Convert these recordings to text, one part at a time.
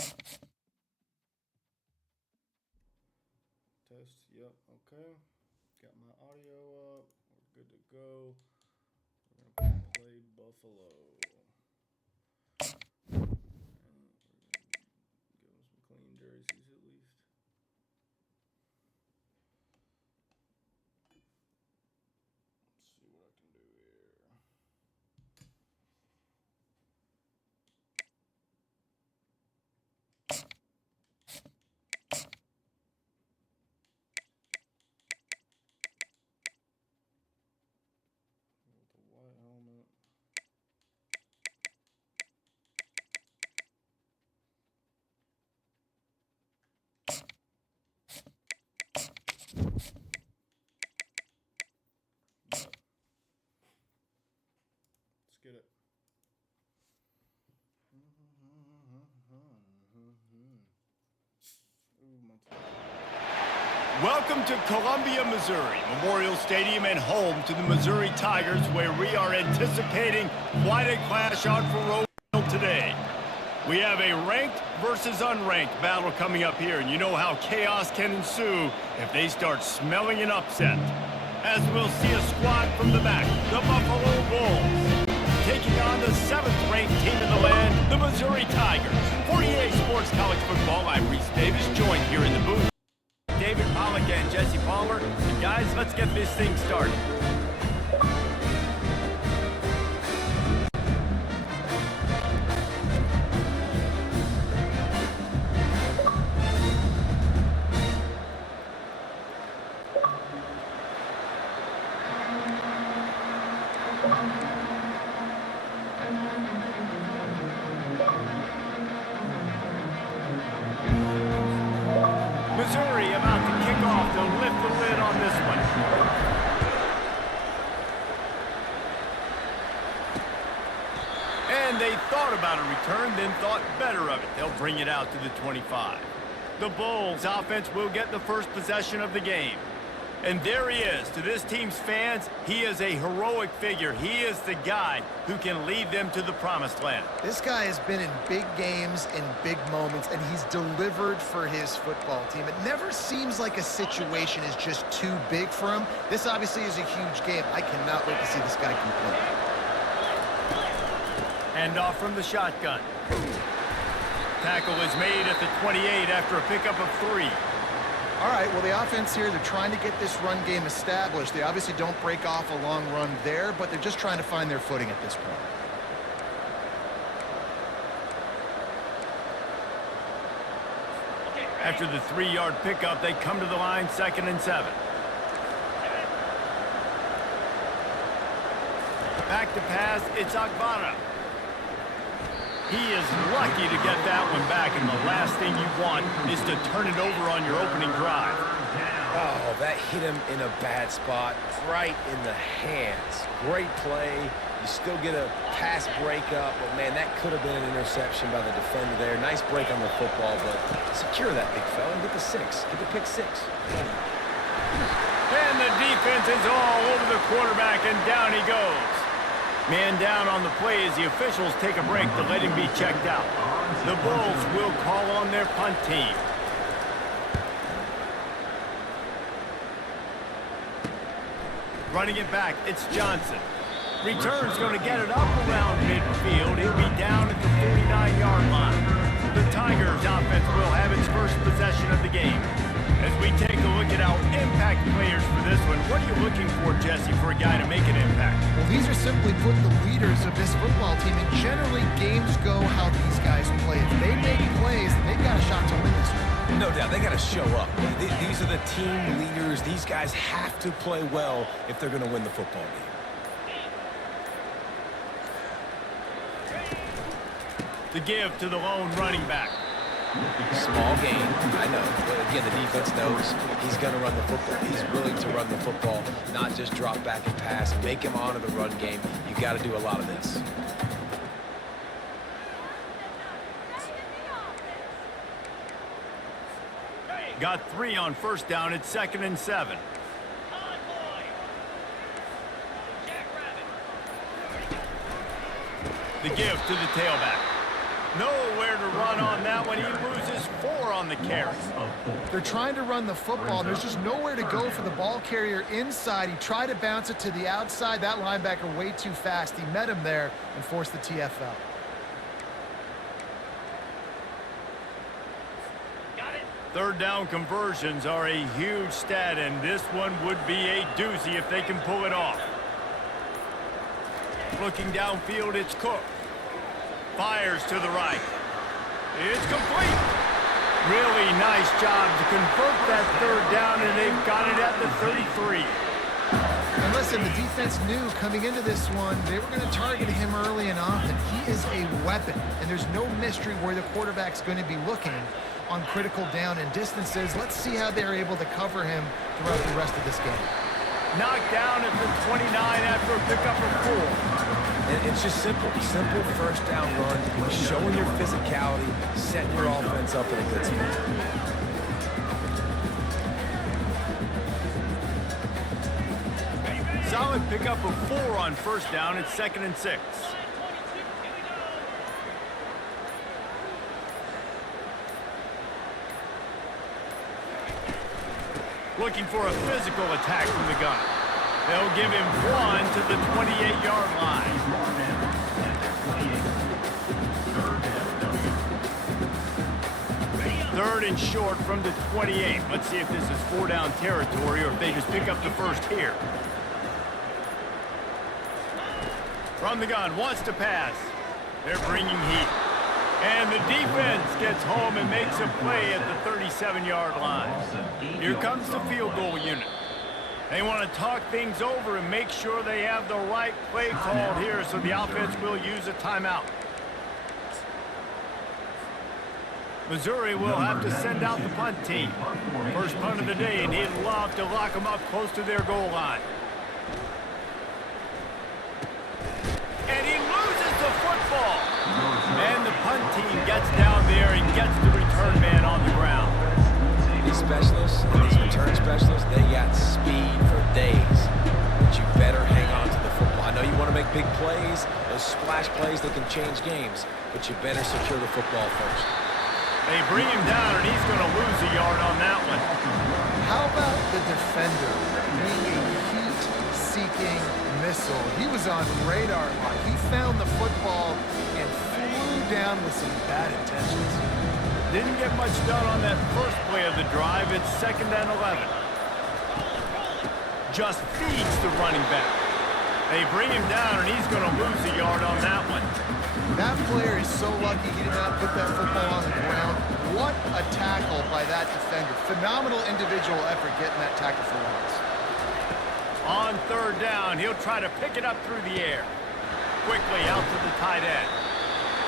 Test, yep, okay. Got my audio up. We're good to go. We're going to play Buffalo. And we're going to give them some clean jerseys at least. Let's see what I can do here. With the white helmet. Let's get it. Welcome to Columbia, Missouri, Memorial Stadium and home to the Missouri Tigers, where we are anticipating quite a clash on for today. We have a ranked versus unranked battle coming up here, and you know how chaos can ensue if they start smelling an upset. As we'll see a squad from the back, the Buffalo Bulls, taking on the 7th-ranked team in the land, the Missouri Tigers. For EA Sports College Football, I'm Reese Davis, joined here in the booth David Pollock and Jesse Palmer. And guys, let's get this thing started. Missouri about to kick off to lift the lid on this one. And they thought about a return, then thought better of it. They'll bring it out to the 25. The Bulls offense will get the first possession of the game. And there he is. To this team's fans, he is a heroic figure. He is the guy who can lead them to the promised land. This guy has been in big games, in big moments, and he's delivered for his football team. It never seems like a situation is just too big for him. This obviously is a huge game. I cannot wait to see this guy complete. And off from the shotgun. Tackle is made at the 28 after a pickup of 3. All right, well, the offense here, they're trying to get this run game established. They obviously don't break off a long run there, but they're just trying to find their footing at this point. After the 3-yard pickup, they come to the line, 2nd and 7. Back to pass, it's Agbara. He is lucky to get that one back, and the last thing you want is to turn it over on your opening drive. Oh, that hit him in a bad spot, right in the hands. Great play. You still get a pass breakup, but, man, that could have been an interception by the defender there. Nice break on the football, but secure that big fella and get the 6. Get the pick 6. And the defense is all over the quarterback, and down he goes. Man down on the play as the officials take a break to let him be checked out. The Bulls will call on their punt team. Running it back, it's Johnson. Return's going to get it up around midfield. He'll be down at the 49-yard line. The Tigers offense will have its first possession of the game. As we take a look at our impact players for this one, what are you looking for, Jesse, for a guy to make an impact? Well, these are simply put the leaders of this football team, and generally games go how these guys play. If they make plays, they've got a shot to win this one. No doubt, they got to show up. These are the team leaders. These guys have to play well if they're going to win the football game. The give to the lone running back. Small game, I know, but again, the defense knows he's going to run the football. He's willing to run the football, not just drop back and pass, make him honor the run game. You got to do a lot of this. Got 3 on first down. It's 2nd and 7. The give to the tailback. Nowhere to run on that one. He loses 4 on the carry. They're trying to run the football. There's just nowhere to go for the ball carrier inside. He tried to bounce it to the outside. That linebacker way too fast. He met him there and forced the TFL. Third down conversions are a huge stat, and this one would be a doozy if they can pull it off. Looking downfield, it's Cook. Fires to the right. It's complete. Really nice job to convert that third down, and they've got it at the 33. And listen, the defense knew coming into this one, they were going to target him early and often. He is a weapon, and there's no mystery where the quarterback's going to be looking on critical down and distances. Let's see how they're able to cover him throughout the rest of this game. Knocked down at the 29 after a pickup of 4. It's just simple first down run, showing your physicality, setting your offense up in a good spot. Solid pickup of 4 on first down. It's 2nd and 6. Looking for a physical attack from the gun. They'll give him 1 to the 28-yard line. Third and short from the 28. Let's see if this is 4-down territory or if they just pick up the first here. From the gun, wants to pass. They're bringing heat. And the defense gets home and makes a play at the 37-yard line. Here comes the field goal unit. They want to talk things over and make sure they have the right play called here, so the offense will use a timeout. Missouri will have to send out the punt team. First punt of the day, and he'd love to lock them up close to their goal line. And he loses the football. And the punt team gets down there and gets the return man on the ground. These specialists and these return specialists, they got speed for days. But you better hang on to the football. I know you want to make big plays, those splash plays that can change games, but you better secure the football first. They bring him down, and he's going to lose a yard on that one. How about the defender being a heat-seeking missile? He was on radar lock. He found the football and flew down with some bad intentions. Didn't get much done on that first play of the drive. It's 2nd and 11. Just feeds the running back. They bring him down, and he's going to lose a yard on that one. That player is so lucky he did not put that football on the ground. What a tackle by that defender. Phenomenal individual effort getting that tackle for once. On third down, he'll try to pick it up through the air. Quickly out to the tight end.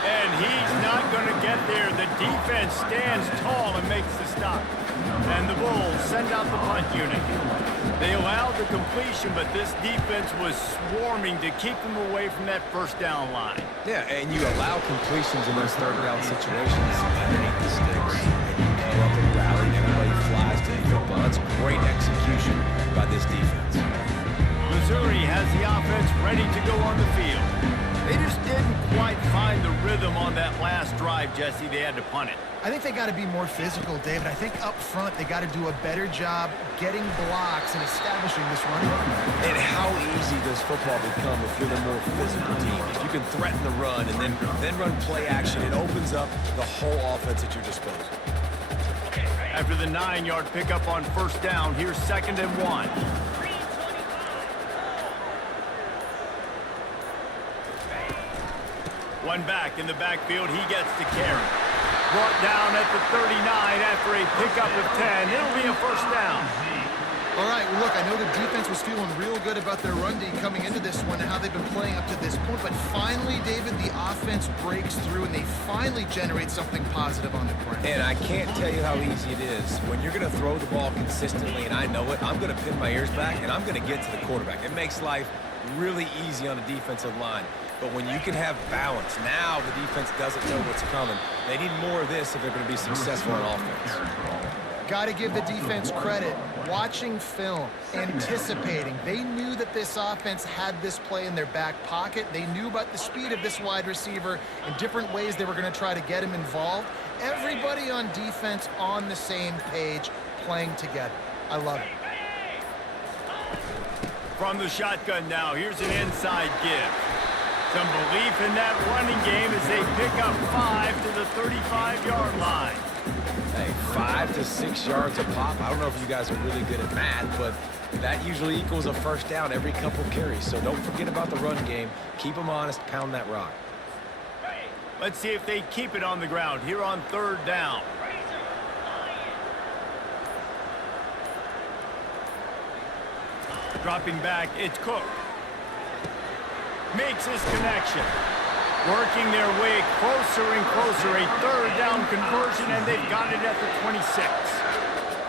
And he's not going to get there. The defense stands tall and makes the stop. And the Bulls send out the punt unit. They allowed the completion, but this defense was swarming to keep them away from that first down line. Yeah, and you allow completions in those third down situations underneath the sticks. And you go up and rally, and everybody flies to the football. That's great execution by this defense. Missouri has the offense ready to go on the field. They just didn't quite find the rhythm on that last drive, Jesse. They had to punt it. I think they got to be more physical, David. I think up front they got to do a better job getting blocks and establishing this run. And how easy does football become if you're the more physical team? If you can threaten the run and then run play action, it opens up the whole offense at your disposal. After the 9-yard pickup on first down, here's 2nd and 1. One back in the backfield, he gets the carry. Brought down at the 39 after a pickup of 10. It'll be a first down. All right, well, look, I know the defense was feeling real good about their run D coming into this one and how they've been playing up to this point, but finally, David, the offense breaks through and they finally generate something positive on the ground. And I can't tell you how easy it is. When you're going to throw the ball consistently, and I know it, I'm going to pin my ears back and I'm going to get to the quarterback. It makes life really easy on the defensive line. But when you can have balance, now the defense doesn't know what's coming. They need more of this if they're going to be successful on offense. Got to give the defense credit. Watching film, anticipating. They knew that this offense had this play in their back pocket. They knew about the speed of this wide receiver and different ways they were going to try to get him involved. Everybody on defense on the same page, playing together. I love it. From the shotgun now, here's an inside give. Some belief in that running game as they pick up 5 to the 35-yard line. Hey, 5 to 6 yards a pop. I don't know if you guys are really good at math, but that usually equals a first down every couple carries. So don't forget about the run game. Keep them honest, pound that rock. Let's see if they keep it on the ground here on 3rd down. Dropping back, it's Cook. Makes his connection. Working their way closer and closer. A 3rd down conversion, and they've got it at the 26.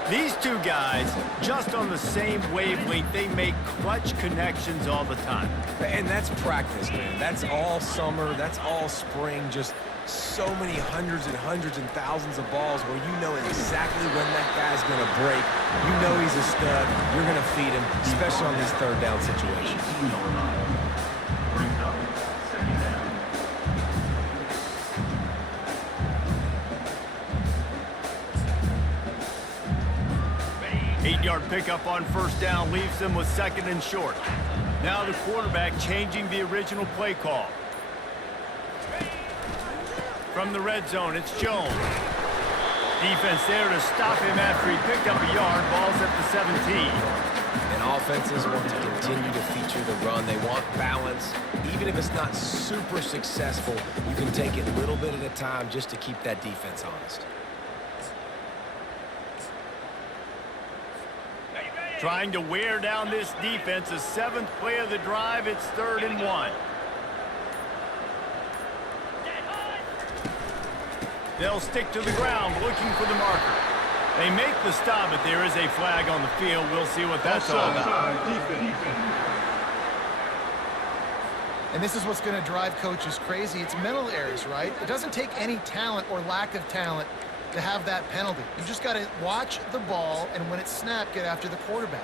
These two guys, just on the same wavelength, they make clutch connections all the time. And that's practice, man. That's all summer. That's all spring. Just so many hundreds and hundreds and thousands of balls where you know exactly when that guy's going to break. You know he's a stud. You're going to feed him, especially on these 3rd down situations. Eight-yard pickup on 1st down leaves them with 2nd and short. Now the quarterback changing the original play call. From the red zone, it's Jones. Defense there to stop him after he picked up a yard. Ball's at the 17. And offenses want to continue to feature the run. They want balance. Even if it's not super successful, you can take it a little bit at a time just to keep that defense honest. Trying to wear down this defense. A 7th play of the drive. It's 3rd and 1. They'll stick to the ground looking for the marker. They make the stop, but there is a flag on the field. We'll see what that's all about. And this is what's going to drive coaches crazy. It's mental errors, right? It doesn't take any talent or lack of talent to have that penalty. You just got to watch the ball, and when it's snapped, get after the quarterback.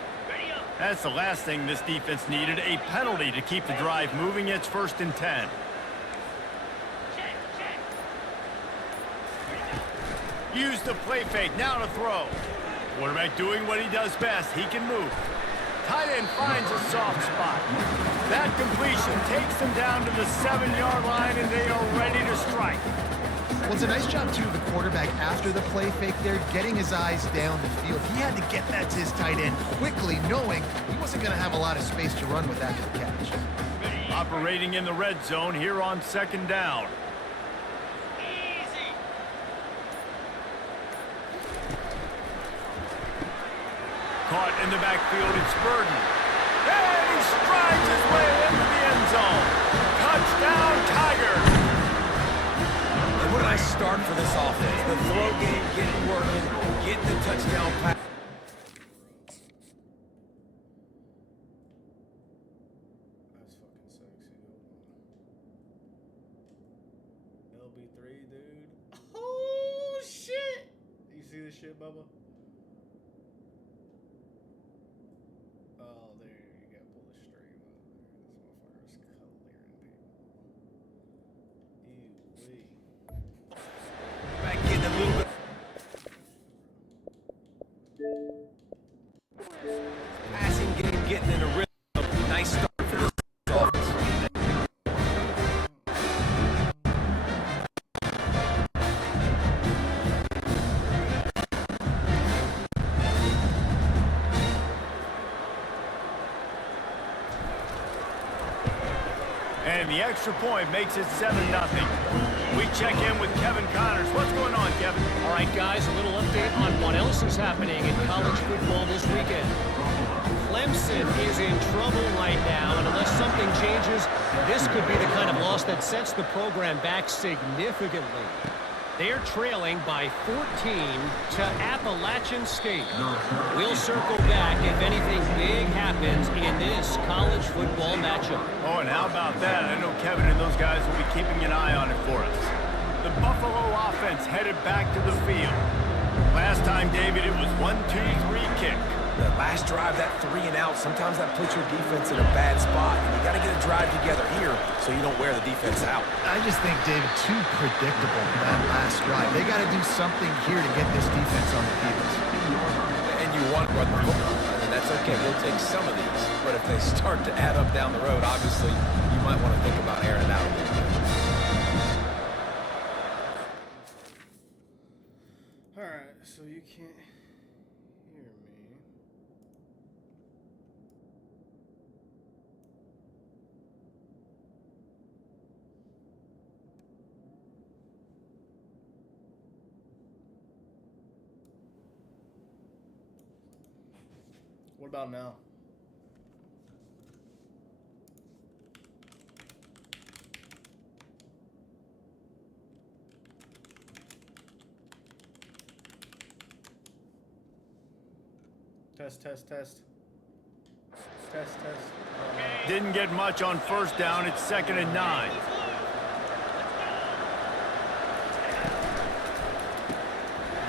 That's the last thing this defense needed, a penalty to keep the drive moving. It's 1st and 10. Use the play fake, now to throw. Quarterback doing what he does best. He can move. Tight end finds a soft spot. That completion takes them down to the 7-yard line, and they are ready to strike. Well, it's a nice job, too, of the quarterback after the play fake there, getting his eyes down the field. He had to get that to his tight end quickly, knowing he wasn't going to have a lot of space to run with after the catch. Operating in the red zone here on 2nd down. Caught in the backfield, it's Burden. And he strides his way into the end zone. Touchdown, Tigers! And what a nice start for this offense. The throw game, getting working, getting the touchdown pass. That's fucking sexy. LB3, dude. Oh, shit! You see this shit, Bubba? Oh, there you go. Pull the stream up. This motherfucker's clearing people. Ew-wee. Back getting a little bit. Passing game, getting in a rhythm. Nice start for this offense. And the extra point makes it 7-0. We check in with Kevin Connors. What's going on, Kevin? All right, guys, a little update on what else is happening in college football this weekend. Clemson is in trouble right now, and unless something changes, this could be the kind of loss that sets the program back significantly. They're trailing by 14 to Appalachian State. We'll circle back if anything big happens in this college football matchup. Oh, and how about that? I know Kevin and those guys will be keeping an eye on it for us. The Buffalo offense headed back to the field. Last time, David, it was 1-2-3 kick. The last drive, that 3 and out, sometimes that puts your defense in a bad spot. And you got to get a drive together here so you don't wear the defense out. I just think, David, too predictable that last drive. They got to do something here to get this defense on the heels. And you want run the football. And that's okay. We'll take some of these. But if they start to add up down the road, obviously, you might want to think about airing it out a little bit. Alright, so you can't hear me. What about now? Test, test, test. Test, test. Didn't get much on first down. It's 2nd and 9.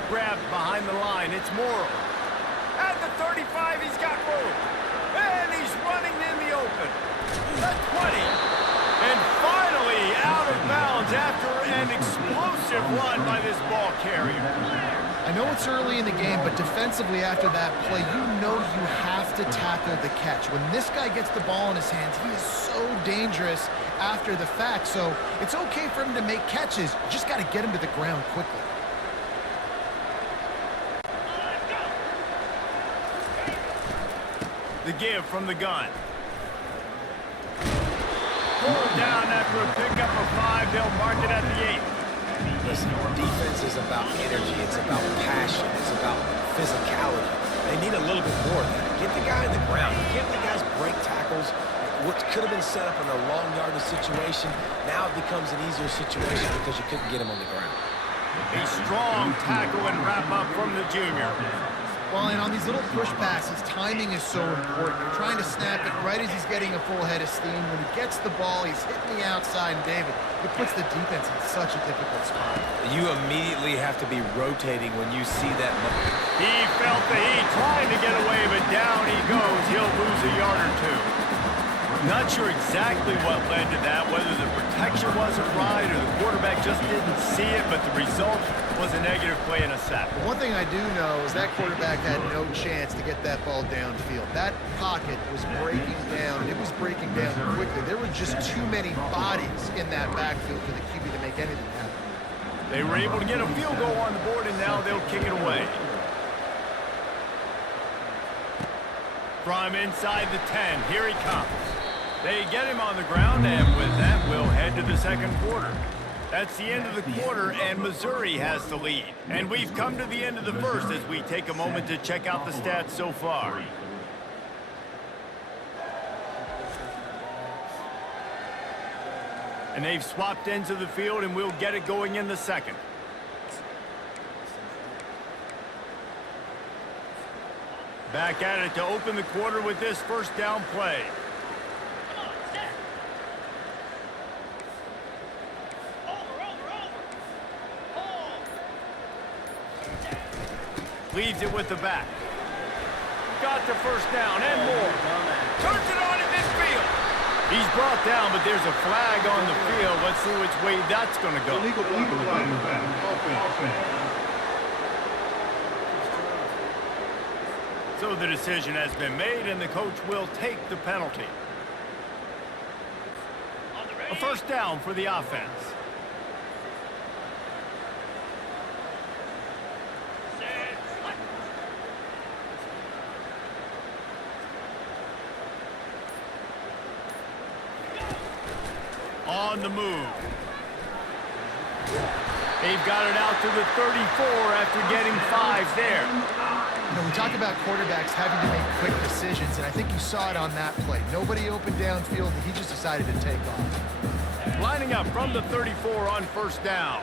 Grabbed behind the line. It's Morrow. At the 35, he's got room. And he's running in the open. The 20. And finally out of bounds after an explosive run by this ball carrier. I know it's early in the game, but defensively after that play, you know you have to tackle the catch. When this guy gets the ball in his hands, he is so dangerous after the fact. So it's okay for him to make catches. You just got to get him to the ground quickly. The give from the gun. Pulled down after a pickup of 5. They'll mark it at the 8. Listen, defense is about energy. It's about passion. It's about physicality. They need a little bit more of that. Get the guy in the ground. You can't let guys break tackles. What could have been set up in a long yardage situation, now it becomes an easier situation because you couldn't get him on the ground. A strong tackle and wrap up from the junior. Well, and on these little push passes, timing is so important. You're trying to snap it right as he's getting a full head of steam. When he gets the ball, he's hitting the outside, and David, it puts the defense in such a difficult spot. You immediately have to be rotating when you see that. He felt the heat, trying to get away, but down he goes. He'll lose a yard or two. Not sure exactly what led to that, whether the protection wasn't right or the quarterback just didn't see it, but the result was a negative play and a sack. One thing I do know is that quarterback had no chance to get that ball downfield. That pocket was breaking down, and it was breaking down quickly. There were just too many bodies in that backfield for the QB to make anything happen. They were able to get a field goal on the board, and now they'll kick it away. From inside the 10, here he comes. They get him on the ground, and with that, we'll head to the second quarter. That's the end of the quarter, and Missouri has the lead. And we've come to the end of the first as we take a moment to check out the stats so far. And they've swapped ends of the field, and we'll get it going in the second. Back at it to open the quarter with this first down play. Leaves it with the back. Got the first down and more. Turns it on in midfield. He's brought down, but there's a flag on the field. Let's see which way that's going to go. Illegal flag is back. Offense. So the decision has been made, and the coach will take the penalty. A first down for the offense. On the move. They've got it out to the 34 after getting 5 there. You know, we talk about quarterbacks having to make quick decisions, and I think you saw it on that play. Nobody opened downfield, and he just decided to take off. Lining up from the 34 on first down.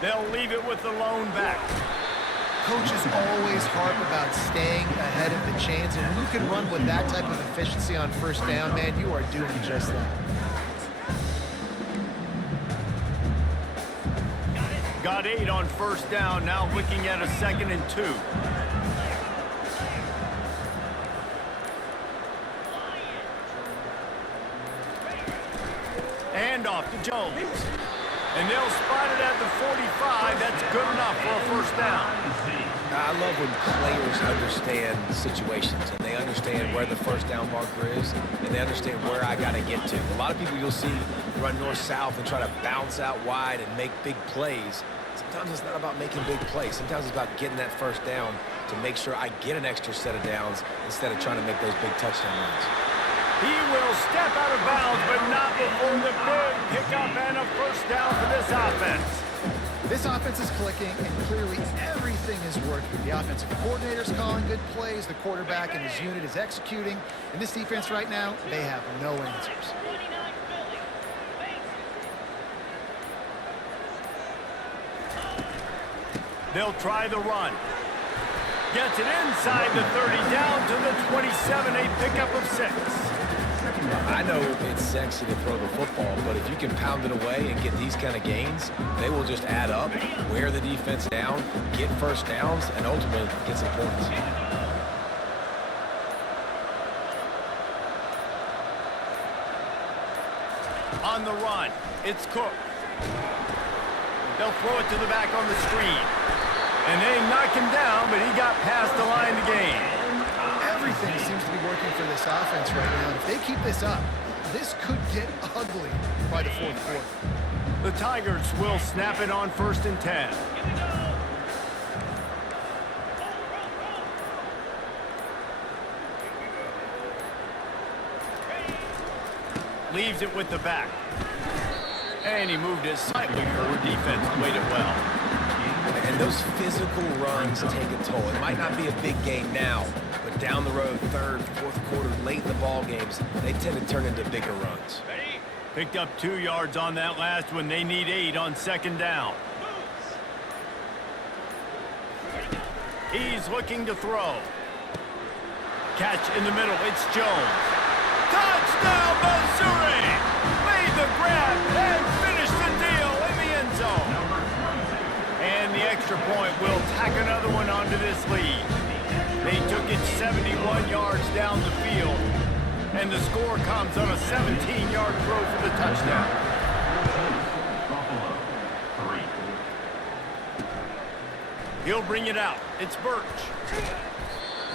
They'll leave it with the lone back. Coaches always harp about staying ahead of the chains, and when you can run with that type of efficiency on first down, man, you are doing just that. got 8 on first down, now looking at a 2nd and 2. And off to Jones. And they'll spot it at the 45. That's good enough for a first down. I love when players understand situations and they understand where the first down marker is and they understand where I got to get to. A lot of people you'll see run north-south and try to bounce out wide and make big plays. Sometimes it's not about making big plays. Sometimes it's about getting that first down to make sure I get an extra set of downs instead of trying to make those big touchdown runs. He will step out of bounds, but not before the big pickup and a first down for this offense. This offense is clicking, and clearly everything is working. The offensive coordinator's calling good plays, the quarterback and his unit is executing, and this defense right now, they have no answers. They'll try the run. Gets it inside the 30, down to the 27, a pickup of 6. I know it's sexy to throw the football, but if you can pound it away and get these kind of gains, they will just add up, wear the defense down, get first downs, and ultimately get some points. On the run, it's Cook. They'll throw it to the back on the screen. And they knock him down, but he got past the line to gain. Everything seems to be working for this offense right now. If they keep this up, this could get ugly by the fourth quarter. The Tigers will snap it on 1st and 10. Leaves it with the back. And he moved it slightly forward. Defense played it well. And those physical runs take a toll. It might not be a big game now, but down the road, 3rd, 4th quarter, late in the ball games, they tend to turn into bigger runs. Picked up 2 yards on that last one. They need 8 on 2nd down. He's looking to throw. Catch in the middle. It's Jones. Touchdown, Missouri! Made the grab and finished the deal in the end zone. And the extra point will tack another one onto this lead. They took it 71 yards down the field, and the score comes on a 17-yard throw for the touchdown. He'll bring it out. It's Birch.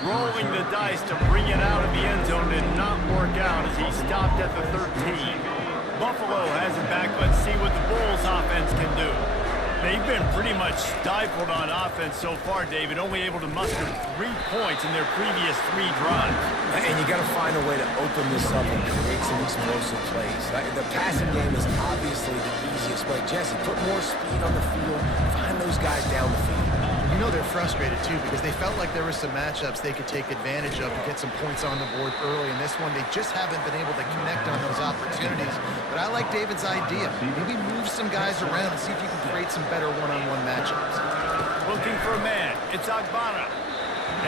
Rolling the dice to bring it out of the end zone did not work out as he stopped at the 13. Buffalo has it back. Let's see what the Bulls offense can do. They've been pretty much stifled on offense so far, David, only able to muster 3 points in their previous 3 drives. And you got to find a way to open this up and create some explosive plays. The passing game is obviously the easiest way. Jesse, put more speed on the field, find those guys down the field. You know they're frustrated, too, because they felt like there were some matchups they could take advantage of and get some points on the board early. In this one, they just haven't been able to connect on those opportunities. But I like David's idea. Maybe move some guys around and see if you can create some better one-on-one matchups. Looking for a man. It's Agbana.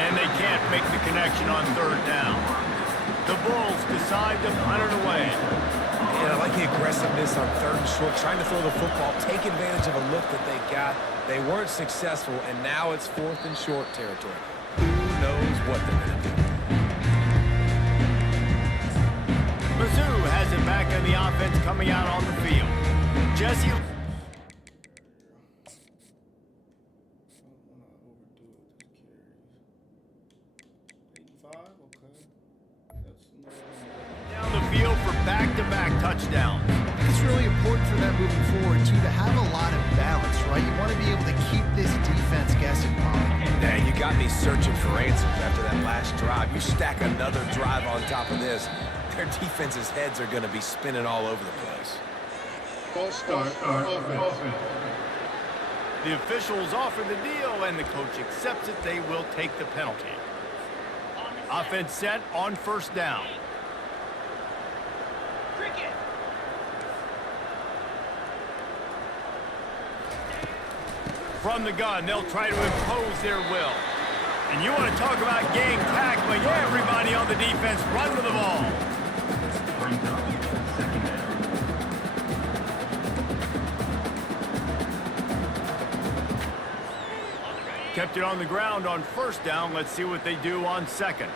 And they can't make the connection on 3rd down. The Bulls decide to punt it away. And I like the aggressiveness on 3rd and short, trying to throw the football, take advantage of a look that they got. They weren't successful, and now it's 4th and short territory. Who knows what they're going to do? Mizzou has it back on the offense coming out on the field. Jesse. Down the field for back-to-back touchdowns. It's really important for them moving forward, too, to have a lot of balance, right? You want to be able to keep this defense guessing, Paul. Yeah, you got me searching for answers after that last drive. You stack another drive on top of this, their defense's heads are going to be spinning all over the place. False start, offense. The officials offer the deal, and the coach accepts it. They will take the penalty. Offense set on 1st down. From the gun, they'll try to impose their will. And you want to talk about gang tackling, everybody on the defense run with the ball. kept it on the ground on first down. Let's see what they do on second.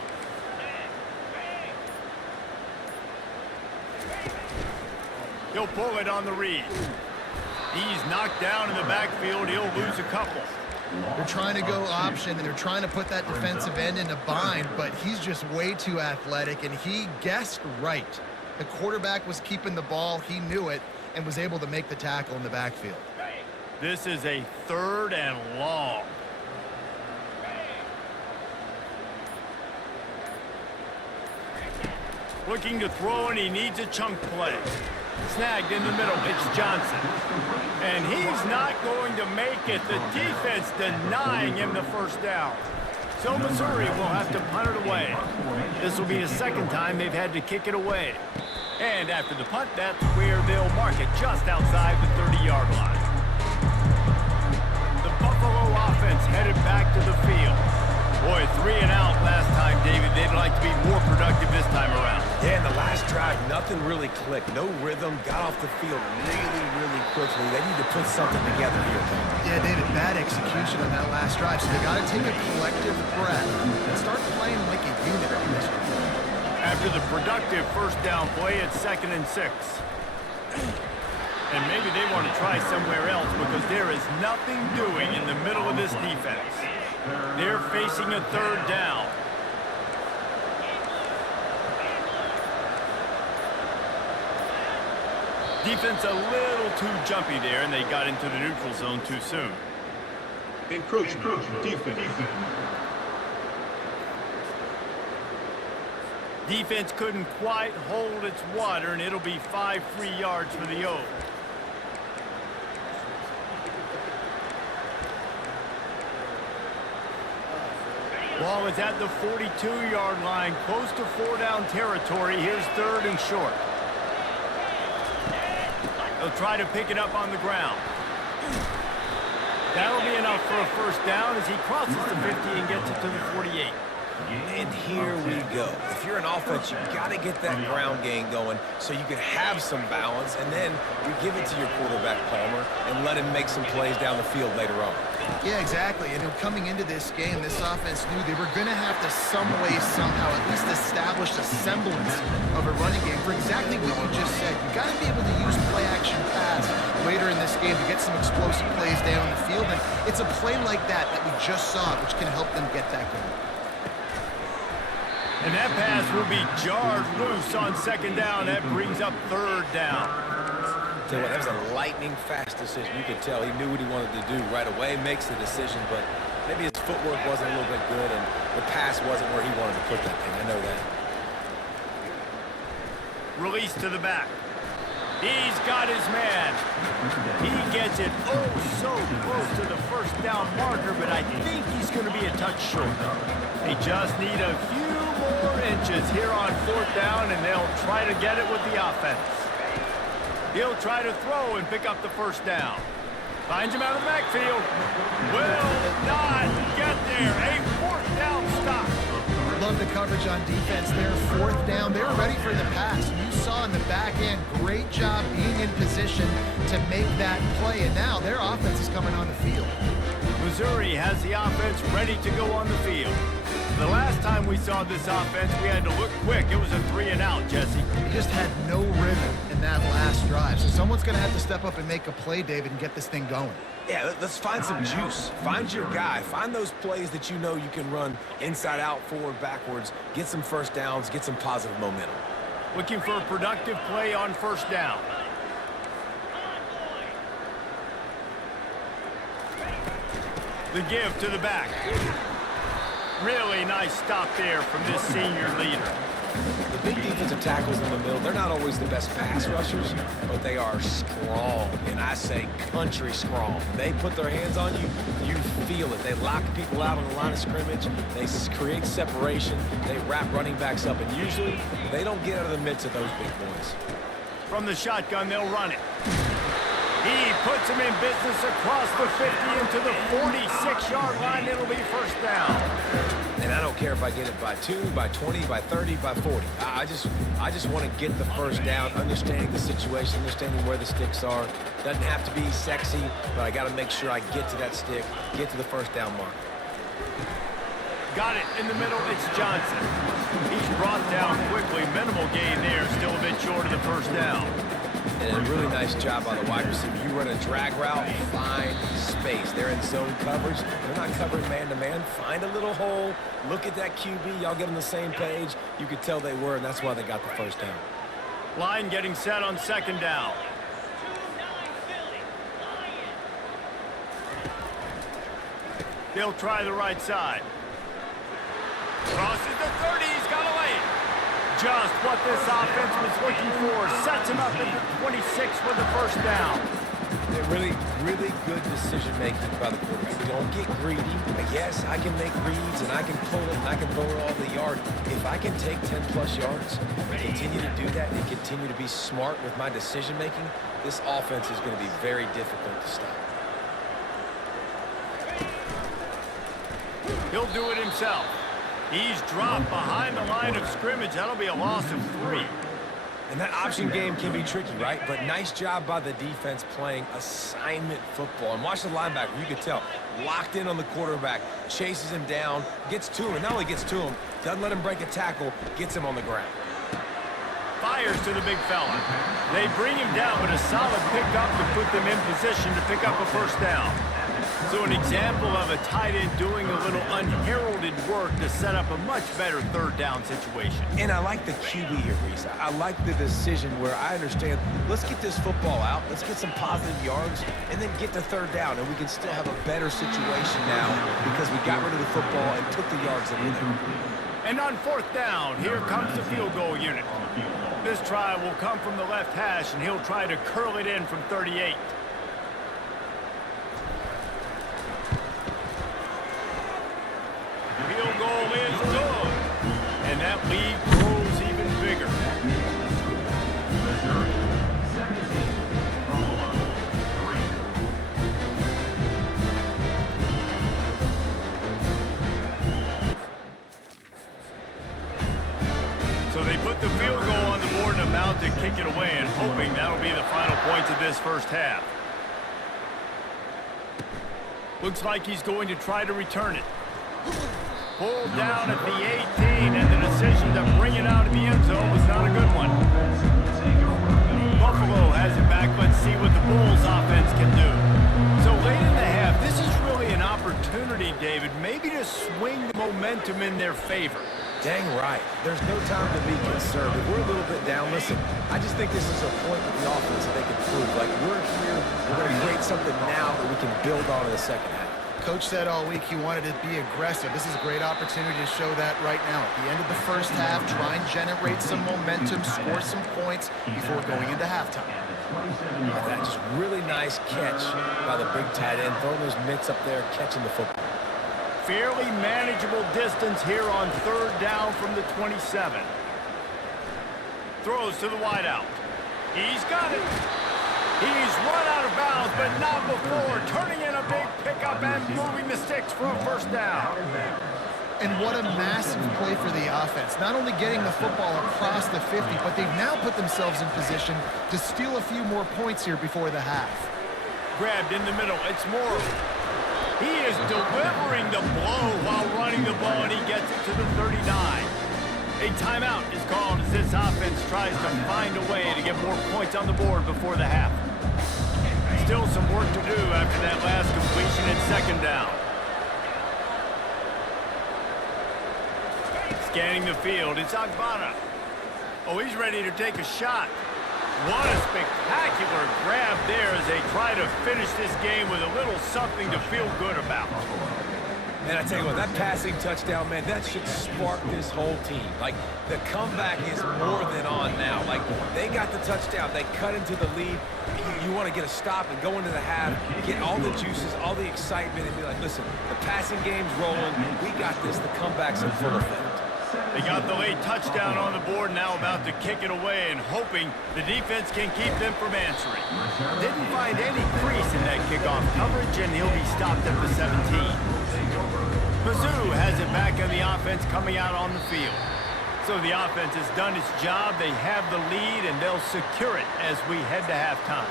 He'll pull it on the read. He's knocked down in the backfield. He'll lose a couple. They're trying to go option, and they're trying to put that defensive end in a bind, but he's just way too athletic, and he guessed right. The quarterback was keeping the ball. He knew it and was able to make the tackle in the backfield. This is a 3rd and long. Looking to throw, and he needs a chunk play. Snagged in the middle. It's Johnson. And he's not going to make it. The defense denying him the first down. So Missouri will have to punt it away. This will be the second time they've had to kick it away. And after the punt, that's where they'll mark it, just outside the 30-yard line. The Buffalo offense headed back to the field. Boy, 3 and out last time, David. They'd like to be more productive this time around. Yeah, in the last drive, nothing really clicked. No rhythm. Got off the field really, really quickly. They need to put something together here. Yeah, David, bad execution on that last drive, so they got to take a collective breath and start playing like a unit on this one. After the productive first down play, it's 2nd and 6. And maybe they want to try somewhere else because there is nothing doing in the middle of this defense. They're facing a 3rd down. Defense a little too jumpy there, and they got into the neutral zone too soon. Encroachment. Defense. Defense couldn't quite hold its water, and it'll be 5 free yards for the O's. Ball is at the 42-yard line, close to 4-down territory. Here's 3rd and short. They'll try to pick it up on the ground. That'll be enough for a first down as he crosses the 50 and gets it to the 48. And here we go. If you're an offense, you got to get that ground game going so you can have some balance, and then you give it to your quarterback, Palmer, and let him make some plays down the field later on. Yeah, exactly. And coming into this game, this offense knew they were going to have to some way, somehow, at least establish a semblance of a running game for exactly what you just said. You got to be able to use play-action pass later in this game to get some explosive plays down the field. And it's a play like that that we just saw, which can help them get that going. And that pass will be jarred loose on 2nd down. That brings up 3rd down. Tell you what, that was a lightning-fast decision. You could tell he knew what he wanted to do right away, makes the decision, but maybe his footwork wasn't a little bit good, and the pass wasn't where he wanted to put that thing. I know that. Release to the back. He's got his man. He gets it so close to the first down marker, but I think he's going to be a touch short. They just need a few more inches here on 4th down, and they'll try to get it with the offense. He'll try to throw and pick up the first down. Finds him out of the backfield. Will not get there. A 4th down stop. Love the coverage on defense there. 4th down. They were ready for the pass. You saw in the back end, great job being in position to make that play. And now their offense is coming on the field. Missouri has the offense ready to go on the field. The last time we saw this offense, we had to look quick. It was a 3 and out, Jesse. He just had no rhythm in that last drive. So someone's going to have to step up and make a play, David, and get this thing going. Yeah, let's find some juice. Find your guy. Find those plays that you know you can run inside out, forward, backwards. Get some first downs. Get some positive momentum. Looking for a productive play on 1st down. The give to the back. Really nice stop there from this senior leader. The big defensive tackles in the middle, they're not always the best pass rushers, but they are strong, and I say country strong. They put their hands on you, you feel it. They lock people out on the line of scrimmage. They create separation. They wrap running backs up, and usually they don't get out of the midst of those big boys. From the shotgun, they'll run it. He puts him in business across the 50 into the 46-yard line. It'll be first down. And I don't care if I get it by 2, by 20, by 30, by 40. I just want to get the first down, understanding the situation, understanding where the sticks are. Doesn't have to be sexy, but I got to make sure I get to that stick, get to the first down mark. Got it in the middle, it's Johnson. He's brought down quickly, minimal gain there, still a bit short of the first down. And a really nice job by the wide receiver. You run a drag route, find space. They're in zone coverage. They're not covering man-to-man. Find a little hole. Look at that QB. Y'all get on the same page. You could tell they were, and that's why they got the first down. Line getting set on second down. They'll try the right side. Crosses the 30, he's got away. Just what this offense was looking for. Sets him up at the 26 for the first down. Really good decision-making by the quarterback. Don't get greedy. Yes, I can make reads, and I can pull it, and I can throw it all the yard. If I can take 10-plus yards and continue to do that and continue to be smart with my decision-making, this offense is going to be very difficult to stop. He'll do it himself. He's dropped behind the line of scrimmage. That'll be a loss of 3. And that option game can be tricky, right? But nice job by the defense playing assignment football. And watch the linebacker. You could tell. Locked in on the quarterback. Chases him down. Gets to him. And not only gets to him, doesn't let him break a tackle. Gets him on the ground. Fires to the big fella. They bring him down, but a solid pickup to put them in position to pick up a first down. So an example of a tight end doing a little unheralded work to set up a much better third down situation. And I like the QB here, Reese. I like the decision where I understand, let's get this football out, let's get some positive yards, and then get to third down, and we can still have a better situation now because we got rid of the football and took the yards that we needed. And on fourth down, here comes the field goal unit. This try will come from the left hash, and he'll try to curl it in from 38. Field goal is good, and that lead grows even bigger. So they put the field goal on the board and about to kick it away, and hoping that'll be the final points of this first half. Looks like he's going to try to return it. Pulled down at the 18, and the decision to bring it out of the end zone was not a good one. Buffalo has it back. Let's see what the Bulls offense can do. So late in the half, this is really an opportunity, David, maybe to swing the momentum in their favor. Dang right. There's no time to be concerned. If we're a little bit down, listen, I just think this is a point with the offense that they can prove. Like, we're here, we're going to create something now that we can build on in the second half. Coach said all week he wanted to be aggressive. This is a great opportunity to show that right now. At the end of the first half, try and generate some momentum, score some points before going into halftime. That just really nice catch by the big tight end, throwing those mitts up there, catching the football. Fairly manageable distance here on third down from the 27. Throws to the wideout. He's got it. He's run out of bounds, but not before turning in a big pickup and moving the sticks for a first down. And what a massive play for the offense. Not only getting the football across the 50, but they've now put themselves in position to steal a few more points here before the half. Grabbed in the middle. It's Morrow. He is delivering the blow while running the ball, and he gets it to the 39. A timeout is called as this offense tries to find a way to get more points on the board before the half. Still some work to do after that last completion at second down. Scanning the field, it's Agbana. Oh, he's ready to take a shot. What a spectacular grab there as they try to finish this game with a little something to feel good about. Man, I tell you what, that passing touchdown, man, that should spark this whole team. Like, the comeback is more than on now. Like, they got the touchdown. They cut into the lead. You want to get a stop and go into the half, get all the juices, all the excitement, and be like, listen, the passing game's rolling. We got this. The comeback's in full effect. They got the late touchdown on the board, now about to kick it away and hoping the defense can keep them from answering. Didn't find any crease in that kickoff coverage, and he'll be stopped at the 17. Mizzou has it back on the offense coming out on the field. So the offense has done its job. They have the lead, and they'll secure it as we head to halftime.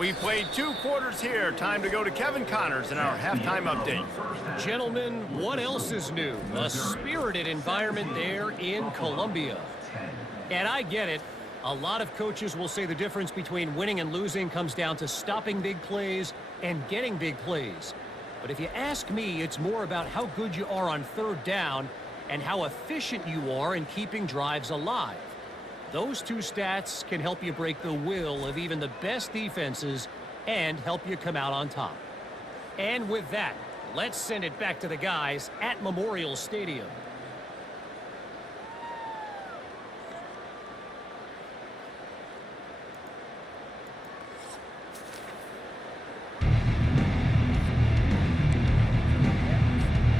We played 2 quarters here. Time to go to Kevin Connors in our halftime update. Gentlemen, what else is new? A spirited environment there in Columbia. And I get it. A lot of coaches will say the difference between winning and losing comes down to stopping big plays and getting big plays. But if you ask me, it's more about how good you are on third down and how efficient you are in keeping drives alive. Those 2 stats can help you break the will of even the best defenses and help you come out on top. And with that, let's send it back to the guys at Memorial Stadium.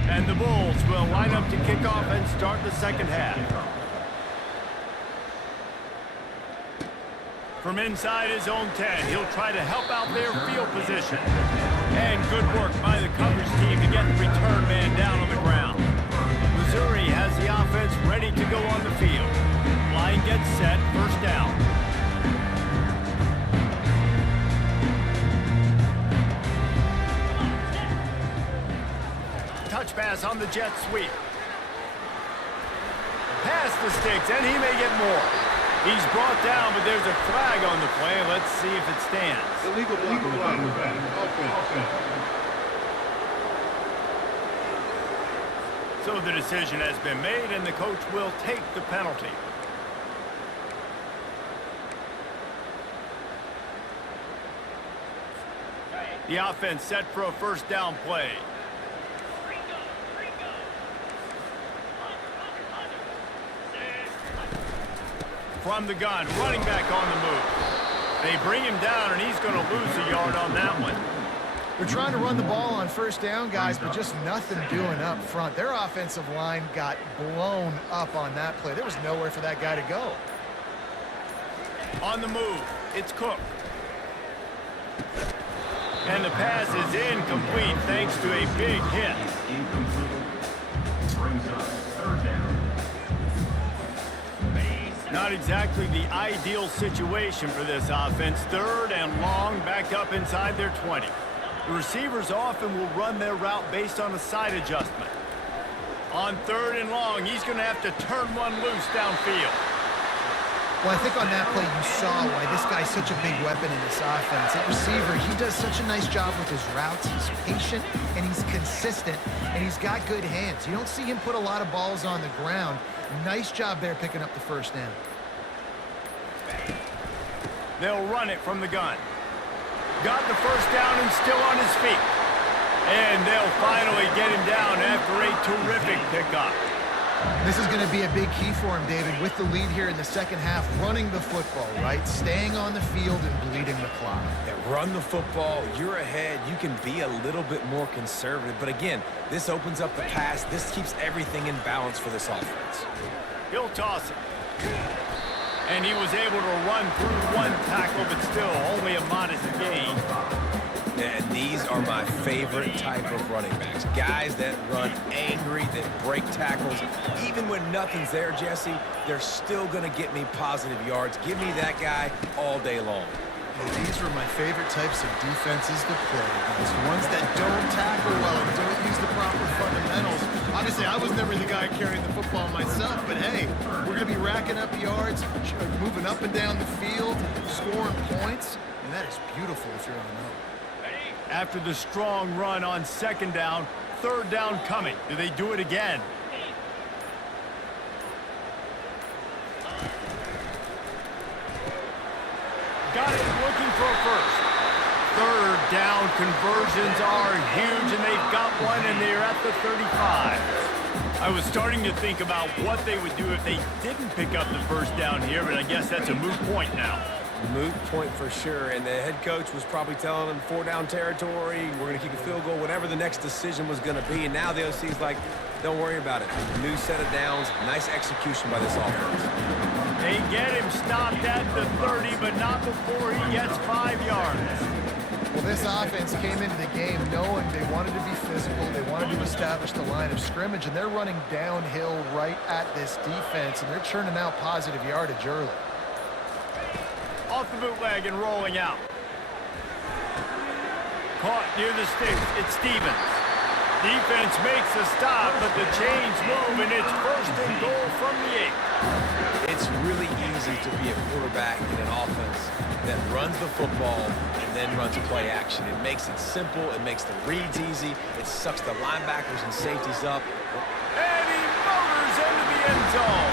And the Bulls will line up to kick off and start the second half. From inside his own 10, he'll try to help out their field position. And good work by the coverage team to get the return man down on the ground. Missouri has the offense ready to go on the field. Line gets set, first down. Touch pass on the jet sweep. Pass the sticks, and he may get more. He's brought down, but there's a flag on the play. Let's see if it stands. Illegal block. Offense. So the decision has been made, and the coach will take the penalty. The offense set for a first down play. From the gun, running back on the move. They bring him down, and he's going to lose a yard on that one. They're trying to run the ball on first down, guys, but just nothing doing up front. Their offensive line got blown up on that play. There was nowhere for that guy to go. On the move, it's Cook. And the pass is incomplete thanks to a big hit. Brings up third down. Not exactly the ideal situation for this offense. Third and long, back up inside their 20. The receivers often will run their route based on a side adjustment. On third and long, he's going to have to turn one loose downfield. Well, I think on that play you saw why this guy's such a big weapon in this offense. At receiver, he does such a nice job with his routes. He's patient, and he's consistent, and he's got good hands. You don't see him put a lot of balls on the ground. Nice job there picking up the first down. They'll run it from the gun. Got the first down and still on his feet. And they'll finally get him down after a terrific pickup. This is going to be a big key for him, David, with the lead here in the second half, running the football, right? Staying on the field and bleeding the clock. Yeah, run the football, you're ahead, you can be a little bit more conservative. But again, this opens up the pass. This keeps everything in balance for this offense. He'll toss it. And he was able to run through one tackle, but still only a modest gain. And these are my favorite type of running backs. Guys that run angry, that break tackles. Even when nothing's there, Jesse, they're still going to get me positive yards. Give me that guy all day long. These were my favorite types of defenses to play against. Ones that don't tackle well and don't use the proper fundamentals. Obviously, I was never the guy carrying the football myself, but hey, we're going to be racking up yards, moving up and down the field, scoring points, and that is beautiful if you're on the know. After the strong run on second down, third down coming. Do they do it again? Got it, looking for a first. Third down conversions are huge, and they've got one, and they're at the 35. I was starting to think about what they would do if they didn't pick up the first down here, but I guess that's a moot point now. Moot point for sure, and the head coach was probably telling them 4-down territory, we're going to keep a field goal, whatever the next decision was going to be, and now the OC's like, don't worry about it. New set of downs, nice execution by this offense. They get him stopped at the 30, but not before he gets 5 yards. Well, this offense came into the game knowing they wanted to be physical, they wanted to establish the line of scrimmage, and they're running downhill right at this defense, and they're churning out positive yardage early. Off the bootleg and rolling out. Caught near the sticks. It's Stevens. Defense makes a stop, but the chains move, and it's first and goal from the 8. It's really easy to be a quarterback in an offense that runs the football and then runs play action. It makes it simple. It makes the reads easy. It sucks the linebackers and safeties up. And he motors into the end zone.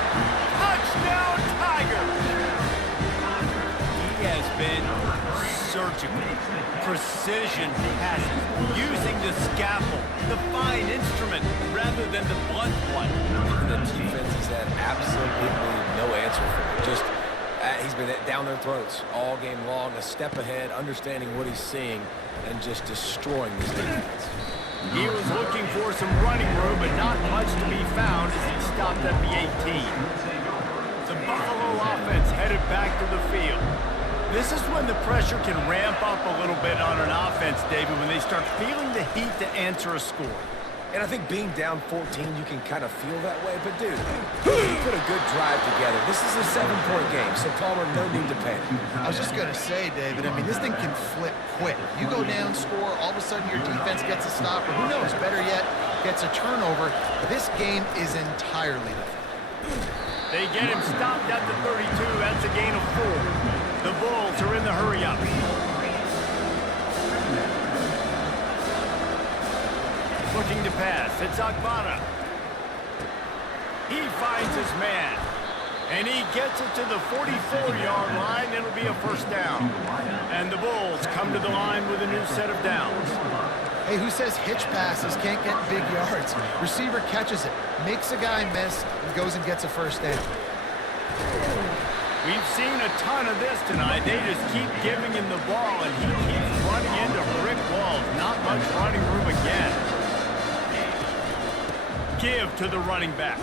Touchdown, Tigers! He has been surgical. Precision passes, using the scalpel, the fine instrument, rather than the blunt one. The defense has had absolutely no answer for him. Just, he's been down their throats all game long, a step ahead, understanding what he's seeing, and just destroying this defense. He was looking for some running room, but not much to be found as he stopped at the 18. The Buffalo offense headed back to the field. This is when the pressure can ramp up a little bit on an offense, David, when they start feeling the heat to answer a score. And I think being down 14, you can kind of feel that way. But, dude, you put a good drive together. This is a 7-point game, so Palmer, no need to panic. I was just going to say, David, I mean, this thing can flip quick. You go down, score, all of a sudden your defense gets a stop, or who knows, better yet, gets a turnover. This game is entirely different. They get him stopped at the 32. That's a gain of 4. The Bulls are in the hurry-up. Looking to pass. It's Agbada. He finds his man. And he gets it to the 44-yard line. It'll be a first down. And the Bulls come to the line with a new set of downs. Hey, who says hitch passes can't get big yards? Receiver catches it, makes a guy miss, and goes and gets a first down. We've seen a ton of this tonight. They just keep giving him the ball, and he keeps running into brick walls. Not much running room again. Give to the running back.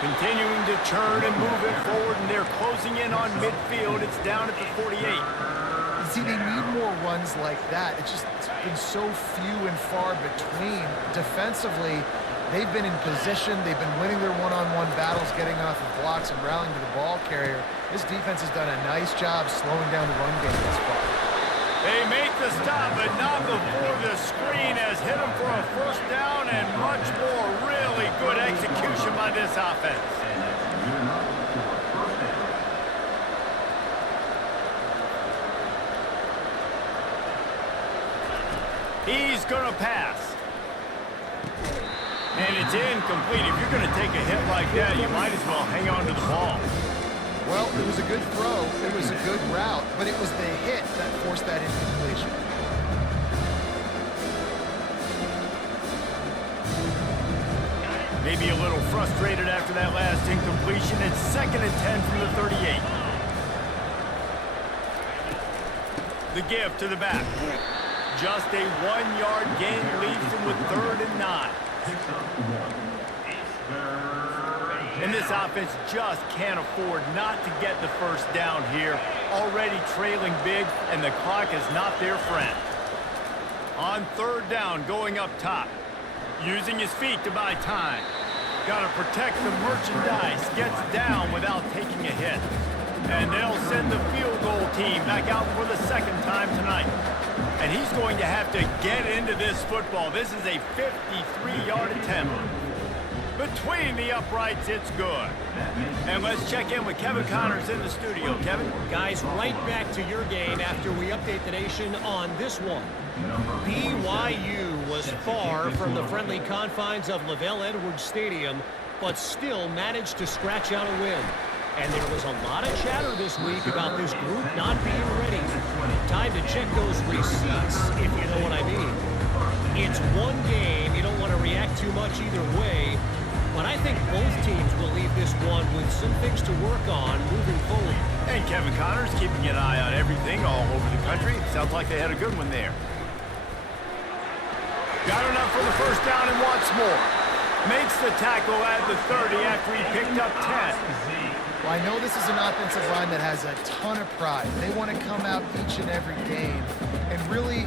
Continuing to churn and move it forward, and they're closing in on midfield. It's down at the 48. See, they need more runs like that. It's been so few and far between. Defensively, they've been in position. They've been winning their one-on-one battles, getting off of blocks and rallying to the ball carrier. This defense has done a nice job slowing down the run game thus far. They make the stop, but not before the screen has hit them for a first down and much more. Really good execution by this offense. He's going to pass. And it's incomplete. If you're going to take a hit like that, you might as well hang on to the ball. Well, it was a good throw. It was a good route, but it was the hit that forced that incompletion. Maybe a little frustrated after that last incompletion. It's 2nd and 10 from the 38. The give to the back. Just a 1-yard gain leaves him with 3rd and 9. And this offense just can't afford not to get the first down here. Already trailing big, and the clock is not their friend. On 3rd down, going up top. Using his feet to buy time. Got to protect the merchandise. Gets down without taking a hit. And they'll send the field goal team back out for the 2nd time tonight. And he's going to have to get into this football. This is a 53-yard attempt. Between the uprights, it's good. And let's check in with Kevin Connors in the studio. Kevin? Guys, right back to your game after we update the nation on this one. BYU was far from the friendly confines of LaVell Edwards Stadium, but still managed to scratch out a win. And there was a lot of chatter this week about this group not being ready. Time to check those receipts, if you know what I mean. It's one game. You don't want to react too much either way. But I think both teams will leave this one with some things to work on moving forward. And Kevin Connors keeping an eye on everything all over the country. Sounds like they had a good one there. Got enough for the first down and wants more. Makes the tackle at the 30 after he picked up 10. Well, I know this is an offensive line that has a ton of pride. They want to come out each and every game and really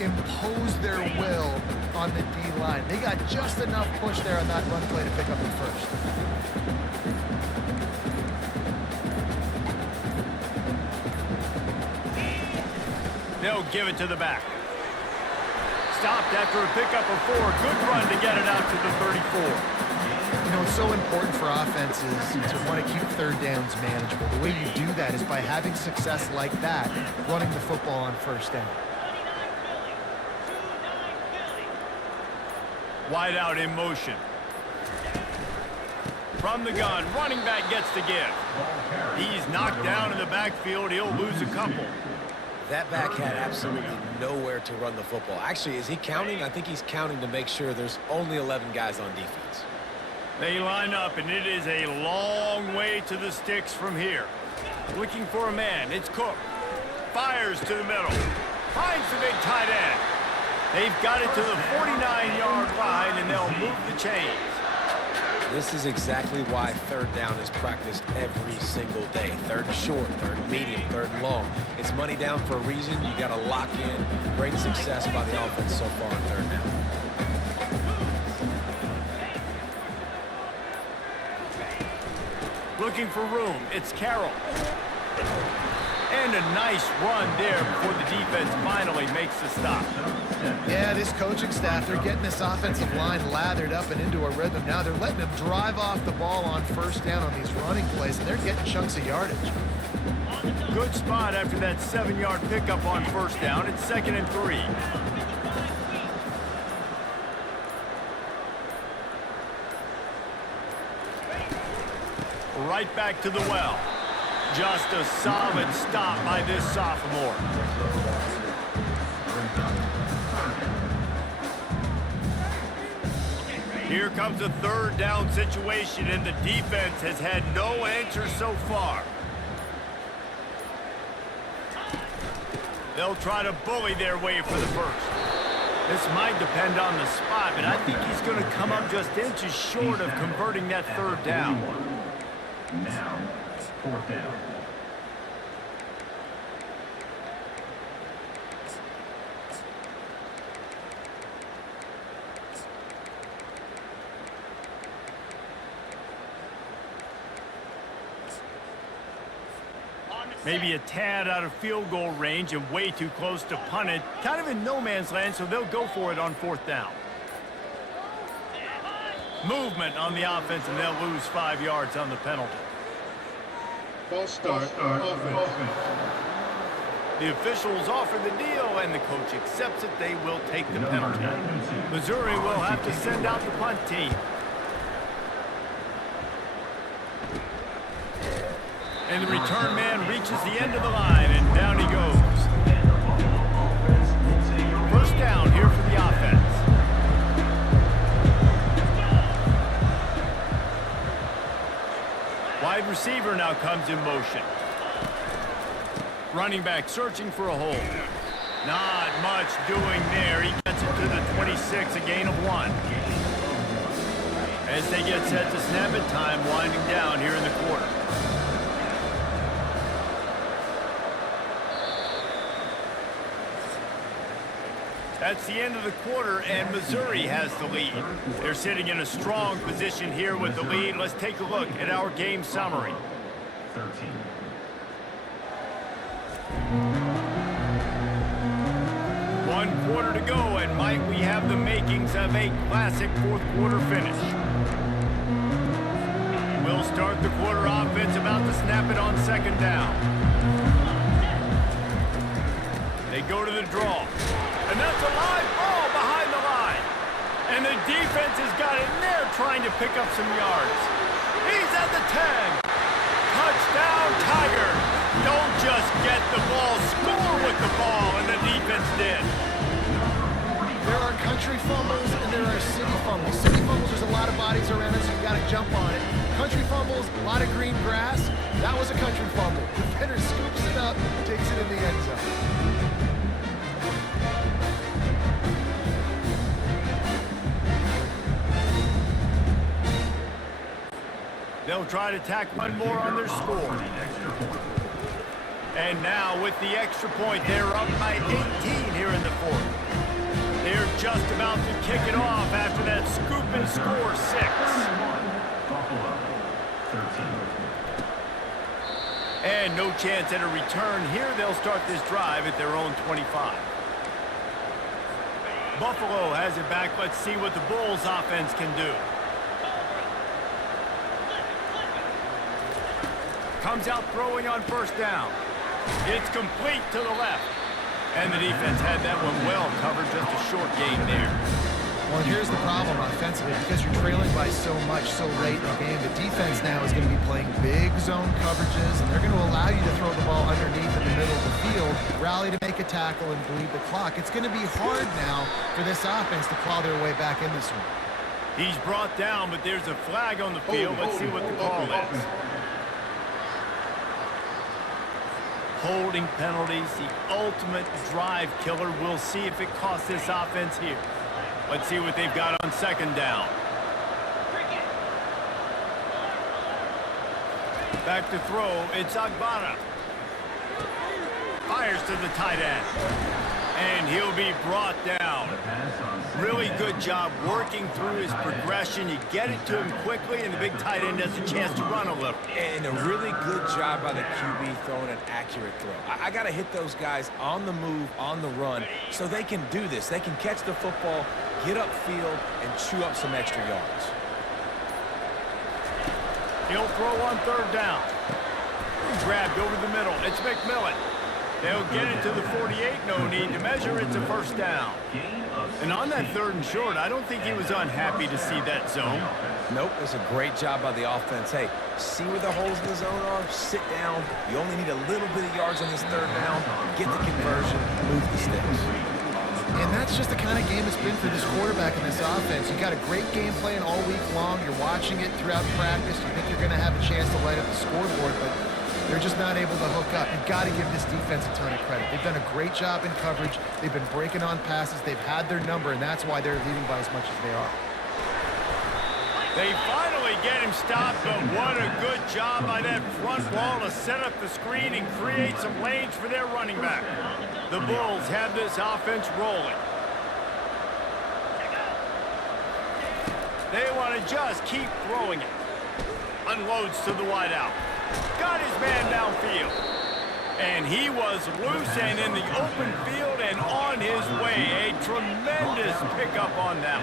impose their will on the D-line. They got just enough push there on that run play to pick up the first. They'll give it to the back. Stopped after a pickup of 4. Good run to get it out to the 34. You know, it's so important for offenses to want to keep third downs manageable. The way you do that is by having success like that, running the football on first down. Wide out in motion. From the gun, running back gets the give. He's knocked down in the backfield. He'll lose a couple. That back had absolutely nowhere to run the football. Actually, is he counting? I think he's counting to make sure there's only 11 guys on defense. They line up, and it is a long way to the sticks from here. Looking for a man. It's Cook. Fires to the middle. Finds the big tight end. They've got it to the 49-yard line, and they'll move the chains. This is exactly why third down is practiced every single day. Third and short, third and medium, third and long. It's money down for a reason. You got to lock in. Great success by the offense so far on third down. Looking for room. It's Carroll. And a nice run there before the defense finally makes the stop. Yeah, this coaching staff, they're getting this offensive line lathered up and into a rhythm. Now they're letting them drive off the ball on first down on these running plays, and they're getting chunks of yardage. Good spot after that 7-yard pickup on first down. It's 2nd and 3. Right back to the well. Just a solid stop by this sophomore. Here comes a third down situation, and the defense has had no answer so far. They'll try to bully their way for the first. This might depend on the spot, but I think he's going to come up just inches short of converting that third down. Now, 4th down. Maybe a tad out of field goal range and way too close to punt it. Kind of in no man's land, so they'll go for it on 4th down. Movement on the offense, and they'll lose 5 yards on the penalty. False start. Offense. The officials offer the deal, and the coach accepts it. They will take the penalty. Missouri will have to send out the punt team. And the return man reaches the end of the line, and down he goes. First down here for the offense. Wide receiver now comes in motion. Running back searching for a hole. Not much doing there. He gets it to the 26, a gain of 1. As they get set to snap it, time winding down here in the quarter. That's the end of the quarter, and Missouri has the lead. They're sitting in a strong position here with the lead. Let's take a look at our game summary. 13. One quarter to go, and might we have the makings of a classic fourth quarter finish. We'll start the quarter offense, about to snap it on 2nd down. They go to the draw. And that's a live ball behind the line. And the defense has got it in there trying to pick up some yards. He's at the 10. Touchdown, Tigers. Don't just get the ball, score with the ball, and the defense did. There are country fumbles and there are city fumbles. City fumbles, there's a lot of bodies around it, so you got to jump on it. Country fumbles, a lot of green grass. That was a country fumble. Defender scoops it up, takes it in the end zone. They'll try to tack one more on their score. And now with the extra point, they're up by 18 here in the fourth. They're just about to kick it off after that scoop and score 6. Buffalo, 13. And no chance at a return here. They'll start this drive at their own 25. Buffalo has it back. Let's see what the Bulls offense can do. Comes out throwing on first down. It's complete to the left. And the defense had that one well covered, just a short gain there. Well, here's the problem offensively. Because you're trailing by so much so late in the game, the defense now is going to be playing big zone coverages, and they're going to allow you to throw the ball underneath in the middle of the field, rally to make a tackle, and bleed the clock. It's going to be hard now for this offense to claw their way back in this one. He's brought down, but there's a flag on the field. Let's see what the call is. Holding penalties, the ultimate drive killer. We'll see if it costs this offense here. Let's see what they've got on second down. Back to throw, it's Agbana. Fires to the tight end. And he'll be brought down. Really good job working through his progression. You get it to him quickly, and the big tight end has a chance to run a little. And a really good job by the QB throwing an accurate throw. I got to hit those guys on the move, on the run, so they can do this. They can catch the football, get upfield, and chew up some extra yards. He'll throw on third down. Grabbed over the middle. It's McMillan. They'll get it to the 48. No need to measure. It's a first down. And on that third and short, I don't think he was unhappy to see that zone. Nope, it's a great job by the offense. Hey, see where the holes in the zone are? Sit down. You only need a little bit of yards on this third down. Get the conversion. Move the sticks. And that's just the kind of game it's been for this quarterback and this offense. You got a great game plan all week long. You're watching it throughout practice. You think you're going to have a chance to light up the scoreboard, but they're just not able to hook up. You've got to give this defense a ton of credit. They've done a great job in coverage. They've been breaking on passes. They've had their number, and that's why they're leading by as much as they are. They finally get him stopped, but what a good job by that front wall to set up the screen and create some lanes for their running back. The Bulls have this offense rolling. They want to just keep throwing it. Unloads to the wideout. Got his man downfield. And he was loose and in the open field and on his way. A tremendous pickup on that.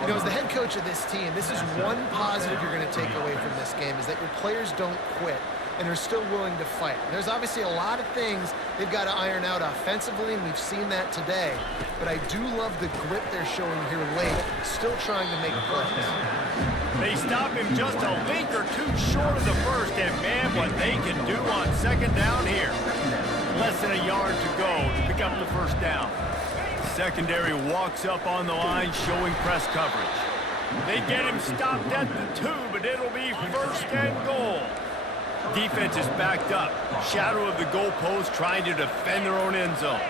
You know, as the head coach of this team, this is one positive you're going to take away from this game, is that your players don't quit and are still willing to fight. There's obviously a lot of things they've got to iron out offensively, and we've seen that today. But I do love the grit they're showing here late, still trying to make plays. They stop him just a link or two short of the first, and man, what they can do on second down here. Less than a yard to go to pick up the first down. Secondary walks up on the line, showing press coverage. They get him stopped at the 2, but it'll be first and goal. Defense is backed up. Shadow of the goalpost, trying to defend their own end zone.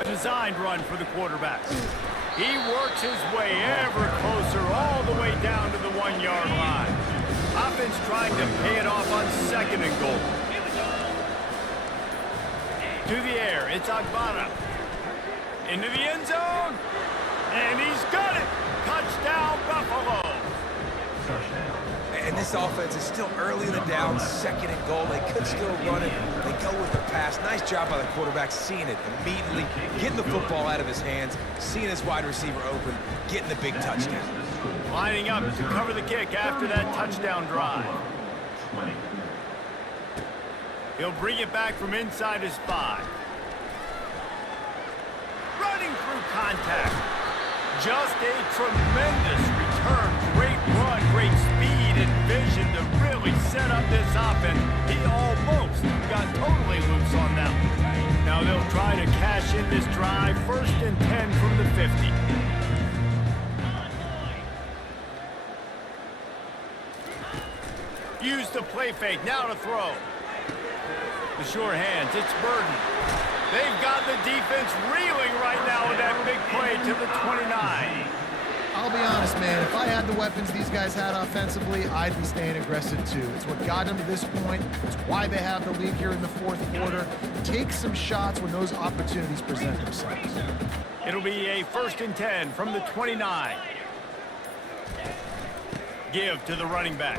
A designed run for the quarterback. He works his way ever closer, all the way down to the 1-yard line. Offense trying to pay it off on second and goal. To the air, it's Agbana. Into the end zone, and he's got it. Touchdown, Buffalo. And this offense is still early in the down, second and goal. They could still run it. They go with the pass. Nice job by the quarterback, seeing it immediately, getting the football out of his hands, seeing his wide receiver open, getting the big touchdown. Lining up to cover the kick after that touchdown drive. He'll bring it back from inside his 5. Running through contact. Just a tremendous return. Great run, great speed and vision to really set up this offense. He almost got totally loose on that one. Now they'll try to cash in this drive. First and 10 from the 50. Use the play fake. Now to throw. The sure hands. It's Burden. They've got the defense reeling right now with that big play to the 29. I'll be honest, man. If I had the weapons these guys had offensively, I'd be staying aggressive too. It's what got them to this point. It's why they have the lead here in the fourth quarter. Take some shots when those opportunities present themselves. It'll be a first and 10 from the 29. Give to the running back.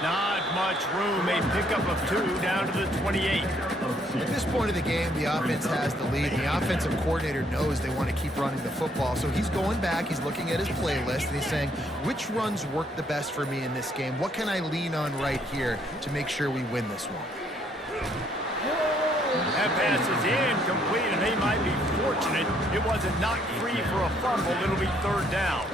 Not much room. A pickup of 2 down to the 28. At this point of the game, the offense has the lead. The offensive coordinator knows they want to keep running the football. So he's going back, he's looking at his playlist, and he's saying, which runs work the best for me in this game? What can I lean on right here to make sure we win this one? That pass is incomplete, and they might be fortunate it wasn't knocked free for a fumble. It'll be third down.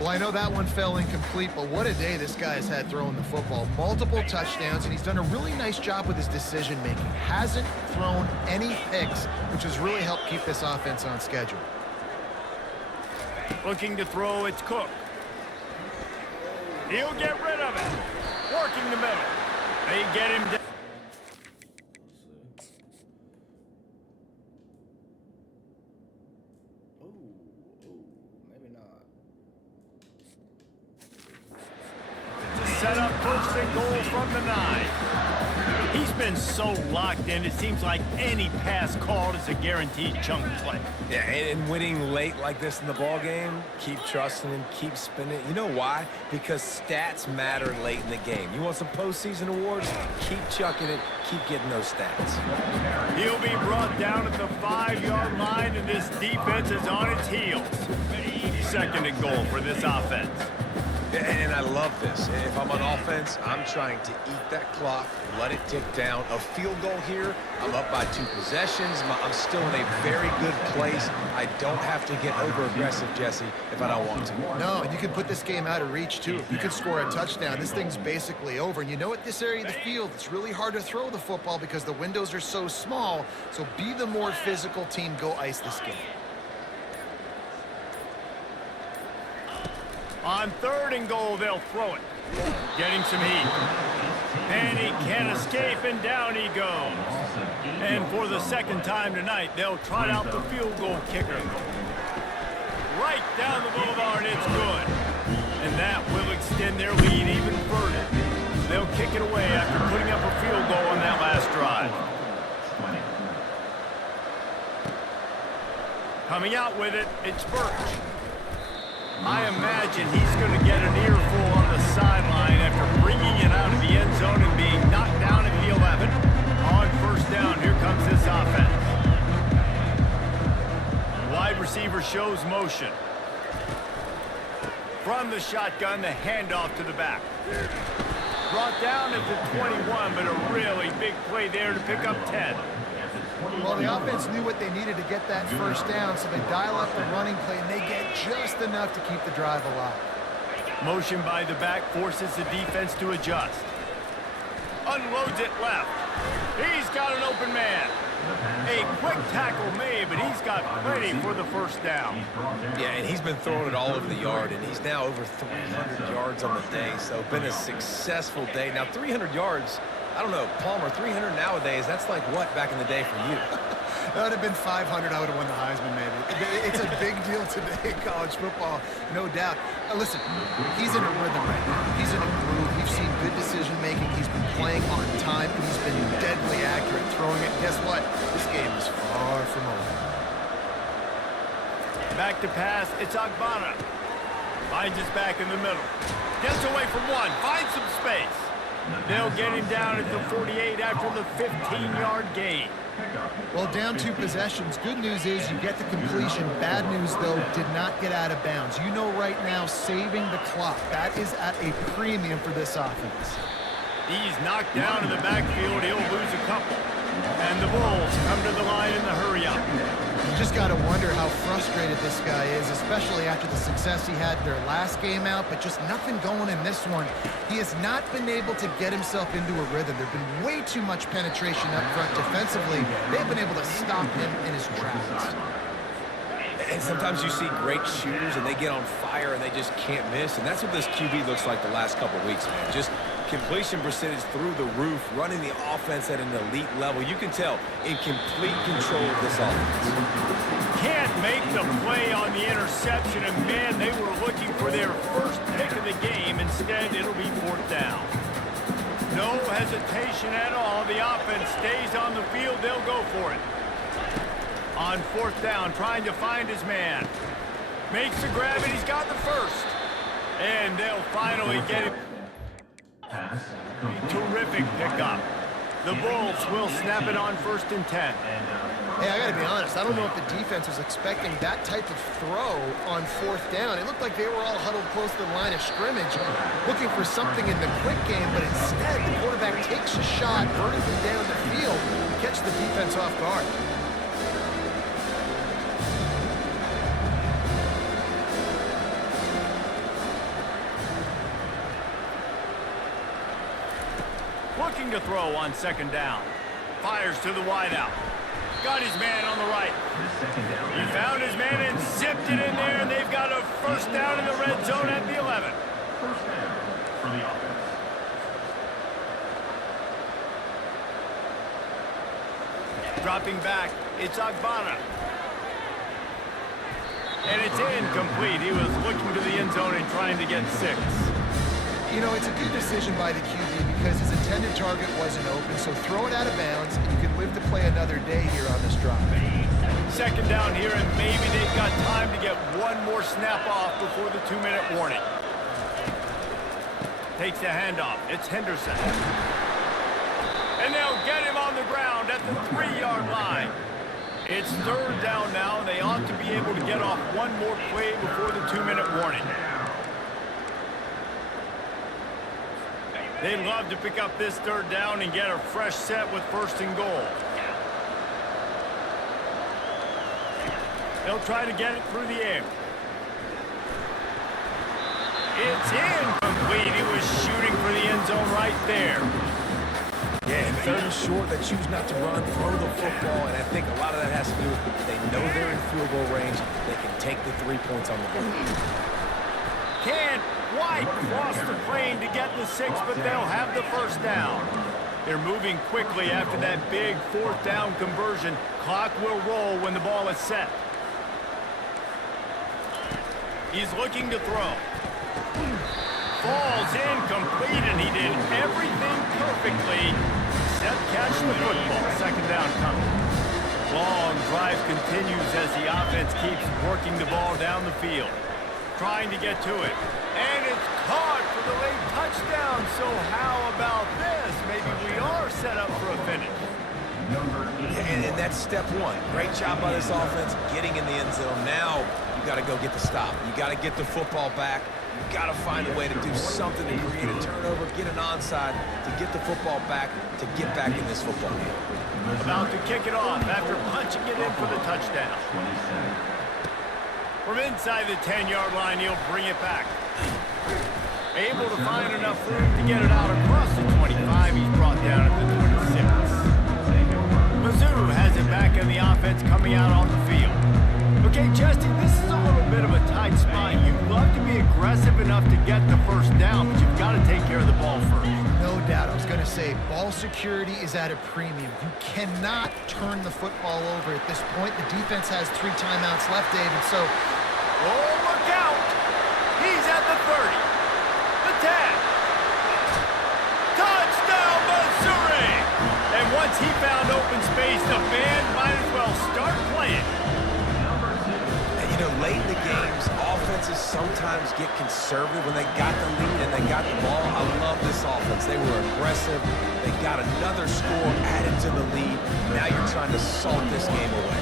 Well, I know that one fell incomplete, but what a day this guy has had throwing the football. Multiple touchdowns, and he's done a really nice job with his decision-making. Hasn't thrown any picks, which has really helped keep this offense on schedule. Looking to throw, it's Cook. He'll get rid of it. Working the middle. They get him down. Set up first and goal from the 9. He's been so locked in, it seems like any pass called is a guaranteed chunk play. Yeah, and winning late like this in the ball game, keep trusting him, keep spinning. You know why? Because stats matter late in the game. You want some postseason awards? Keep chucking it, keep getting those stats. He'll be brought down at the 5-yard line, and this defense is on its heels. Second and goal for this offense. And I love this. If I'm on offense, I'm trying to eat that clock, let it tick down. A field goal here, I'm up by 2 possessions. I'm still in a very good place. I don't have to get over-aggressive, Jesse, if I don't want to. No, and you can put this game out of reach, too. If you could score a touchdown, this thing's basically over. And you know, at this area of the field, it's really hard to throw the football because the windows are so small. So be the more physical team. Go ice this game. On third and goal, they'll throw it. Getting some heat. And he can't escape, and down he goes. And for the second time tonight, they'll trot out the field goal kicker. Right down the boulevard, it's good. And that will extend their lead even further. They'll kick it away after putting up a field goal on that last drive. Coming out with it, it's Birch. I imagine he's going to get an earful on the sideline after bringing it out of the end zone and being knocked down at the 11. On first down, here comes this offense. Wide receiver shows motion. From the shotgun, the handoff to the back. Brought down at the 21, but a really big play there to pick up 10. Well, the offense knew what they needed to get that first down, so they dial up the running play, and they get just enough to keep the drive alive. Motion by the back forces the defense to adjust. Unloads it left. He's got an open man. A quick tackle made, but he's got plenty for the first down. Yeah, and he's been throwing it all over the yard, and he's now over 300 yards on the day, so been a successful day. Now, 300 yards, I don't know, Palmer, 300 nowadays, that's like what back in the day for you? That would have been 500. I would have won the Heisman, maybe. It's a big deal today in college football, no doubt. Listen, he's in a rhythm right now. He's in a groove. We've seen good decision-making. He's been playing on time, and he's been deadly accurate throwing it. Guess what? This game is far from over. Back to pass, it's Agbana. Finds his back in the middle. Gets away from one, finds some space. They'll get him down at the 48 after the 15-yard gain. Well, down 2 possessions. Good news is you get the completion. Bad news, though, did not get out of bounds. You know right now, saving the clock. That is at a premium for this offense. He's knocked down in the backfield. He'll lose a couple. And the Bulls come to the line in the hurry-up. You just got to wonder how frustrated this guy is, especially after the success he had their last game out, but just nothing going in this one. He has not been able to get himself into a rhythm. There's been way too much penetration up front defensively. They've been able to stop him in his tracks. And sometimes you see great shooters and they get on fire and they just can't miss. And that's what this QB looks like the last couple weeks, man. Just completion percentage through the roof, running the offense at an elite level. You can tell in complete control of this offense. Can't make the play on the interception, and man, they were looking for their first pick of the game. Instead, it'll be fourth down. No hesitation at all. The offense stays on the field. They'll go for it. On fourth down, trying to find his man. Makes the grab, and he's got the first. And they'll finally get it. Terrific pickup. The Bulls will snap it on 1st and 10. Hey, I gotta be honest, I don't know if the defense was expecting that type of throw on 4th down. It looked like they were all huddled close to the line of scrimmage, looking for something in the quick game, but instead the quarterback takes a shot vertically down the field to catch the defense off guard. Looking to throw on 2nd down. Fires to the wideout. Got his man on the right. He found his man and zipped it in there, and they've got a 1st down in the red zone at the 11. First down for the offense. Dropping back, it's Agbana. And it's incomplete. He was looking to the end zone and trying to get 6. You know, it's a good decision by the QB because his intended target wasn't open, so throw it out of bounds, and you can live to play another day here on this drive. 2nd down here, and maybe they've got time to get one more snap off before the 2-minute warning. Takes the handoff. It's Henderson. And they'll get him on the ground at the 3-yard line. It's 3rd down now, and they ought to be able to get off one more play before the 2-minute warning. They'd love to pick up this 3rd down and get a fresh set with 1st and goal. They'll try to get it through the air. It's incomplete. He was shooting for the end zone right there. Yeah, 3rd and short, they choose not to run, throw the football, and I think a lot of that has to do with they know they're in field goal range. They can take the 3 points on the board. Can't quite cross the plane to get the 6, but they'll have the 1st down. They're moving quickly after that big 4th down conversion. Clock will roll when the ball is set. He's looking to throw. Falls incomplete, and he did everything perfectly except catch the football. 2nd down coming. Long drive continues as the offense keeps working the ball down the field. Trying to get to it. And it's caught for the late touchdown. So how about this? Maybe we are set up for a finish. And that's step 1. Great job by this offense getting in the end zone. Now you got to go get the stop. You got to get the football back. You got to find a way to do something to create a turnover, get an onside, to get the football back, to get back in this football game. About to kick it off after punching it in for the touchdown. From inside the 10-yard line, he'll bring it back. Able to find enough room to get it out across the 25. He's brought down at the 26. Mizzou has it back in the offense coming out on the field. Okay, Justin, this is a little bit of a tight spot. You'd love to be aggressive enough to get the 1st down, but you've got to take care of the ball first. No doubt. I was going to say, ball security is at a premium. You cannot turn the football over at this point. The defense has 3 timeouts left, David, so... Oh, look out! He's at the 30. The 10. Touchdown, Missouri! And once he found open space, the band might as well start playing. And you know, late in the games, offenses sometimes get conservative when they got the lead and they got the ball. I love this offense. They were aggressive. They got another score added to the lead. Now you're trying to salt this game away.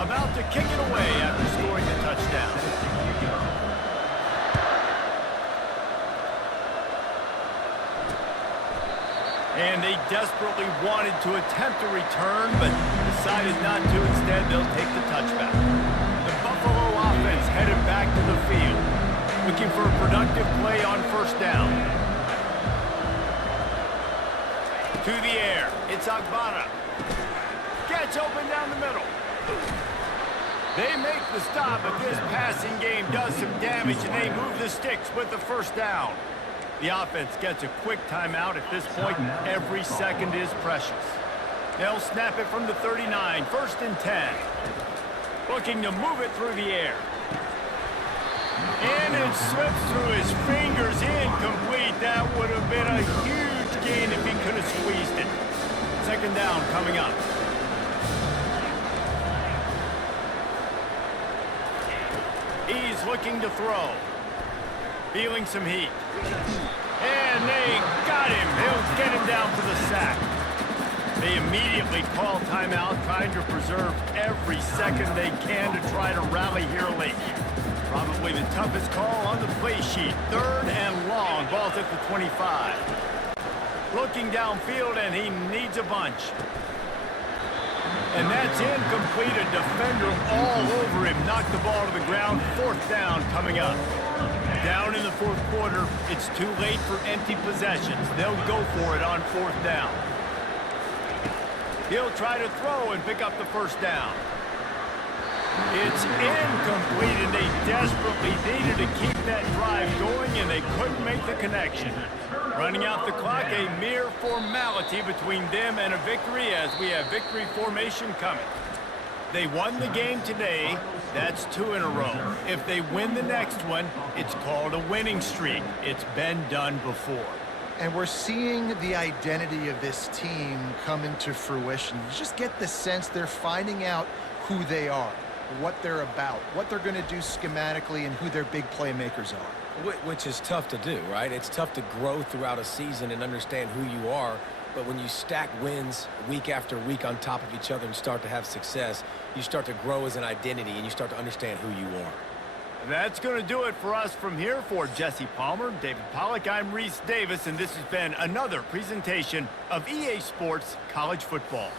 About to kick it away after scoring the touchdown. And they desperately wanted to attempt a return, but decided not to. Instead, they'll take the touchback. The Buffalo offense headed back to the field, looking for a productive play on 1st down. To the air, it's Agbana. Gets open down the middle. They make the stop, but this passing game does some damage, and they move the sticks with the 1st down. The offense gets a quick timeout. At this point, every second is precious. They'll snap it from the 39, 1st and 10. Looking to move it through the air. And it slips through his fingers, incomplete. That would have been a huge gain if he could have squeezed it. 2nd down coming up. He's looking to throw. feeling some heat. And they got him. They'll get him down for the sack. They immediately call timeout, trying to preserve every second they can to try to rally here late. Probably the toughest call on the play sheet. 3rd and long. Ball's at the 25. Looking downfield, and he needs a bunch. And that's incomplete. A defender all over him. Knocked the ball to the ground. 4th down coming up. Down in the 4th quarter, it's too late for empty possessions. They'll go for it on 4th down. He'll try to throw and pick up the 1st down. It's incomplete, and they desperately needed to keep that drive going, and they couldn't make the connection. Running out the clock, a mere formality between them and a victory as we have victory formation coming. They won the game today. That's 2 in a row. If they win the next one, it's called a winning streak. It's been done before. And we're seeing the identity of this team come into fruition. You just get the sense they're finding out who they are, what they're about, what they're going to do schematically, and who their big playmakers are. Which is tough to do, right? It's tough to grow throughout a season and understand who you are. But when you stack wins week after week on top of each other and start to have success, you start to grow as an identity and you start to understand who you are. That's going to do it for us from here. For Jesse Palmer, David Pollack, I'm Reese Davis, and this has been another presentation of EA Sports College Football.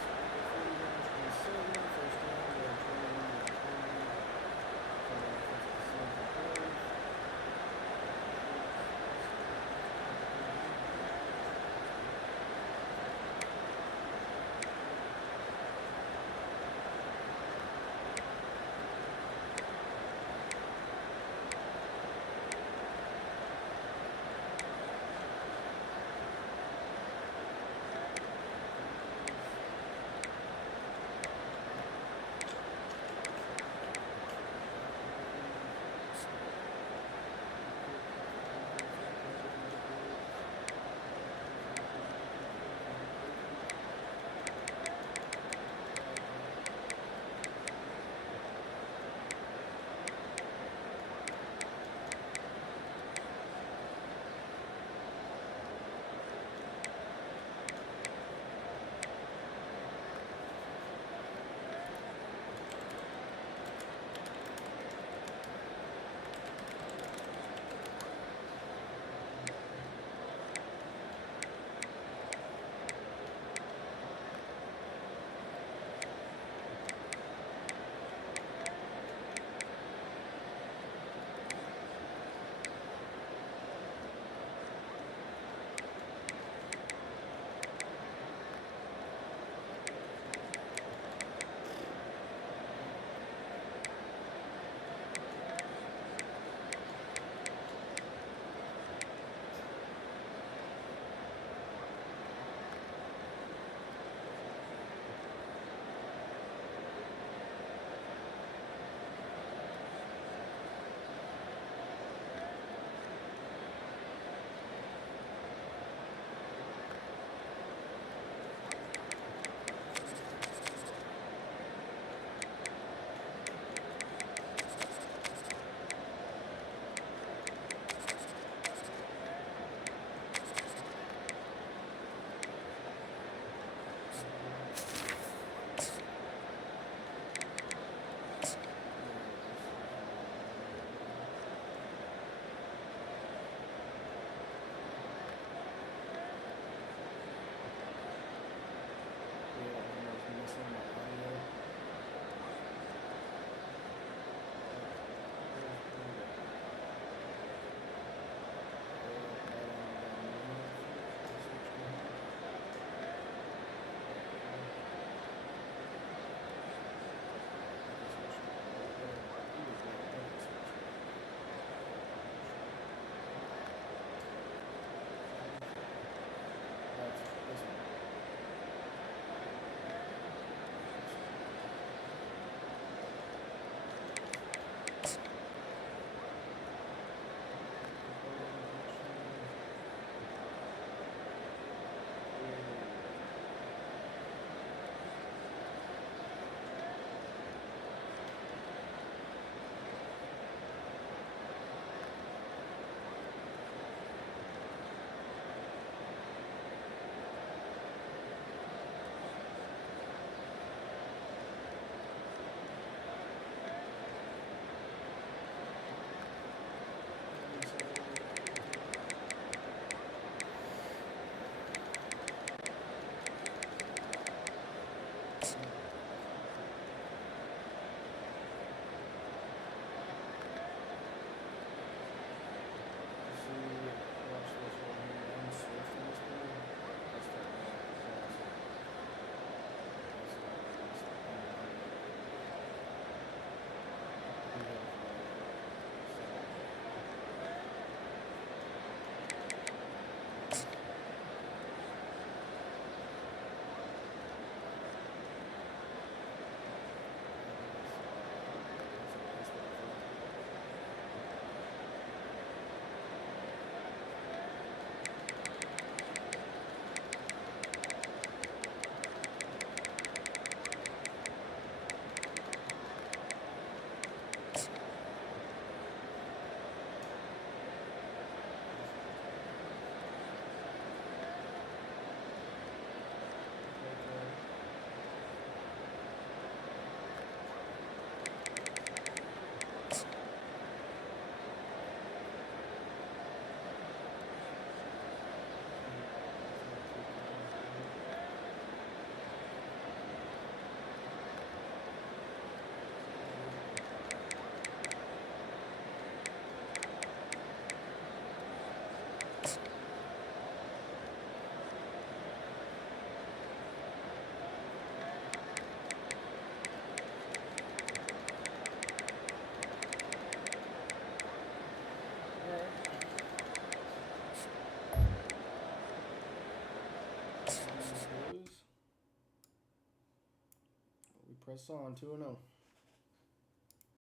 Press on, 2-0.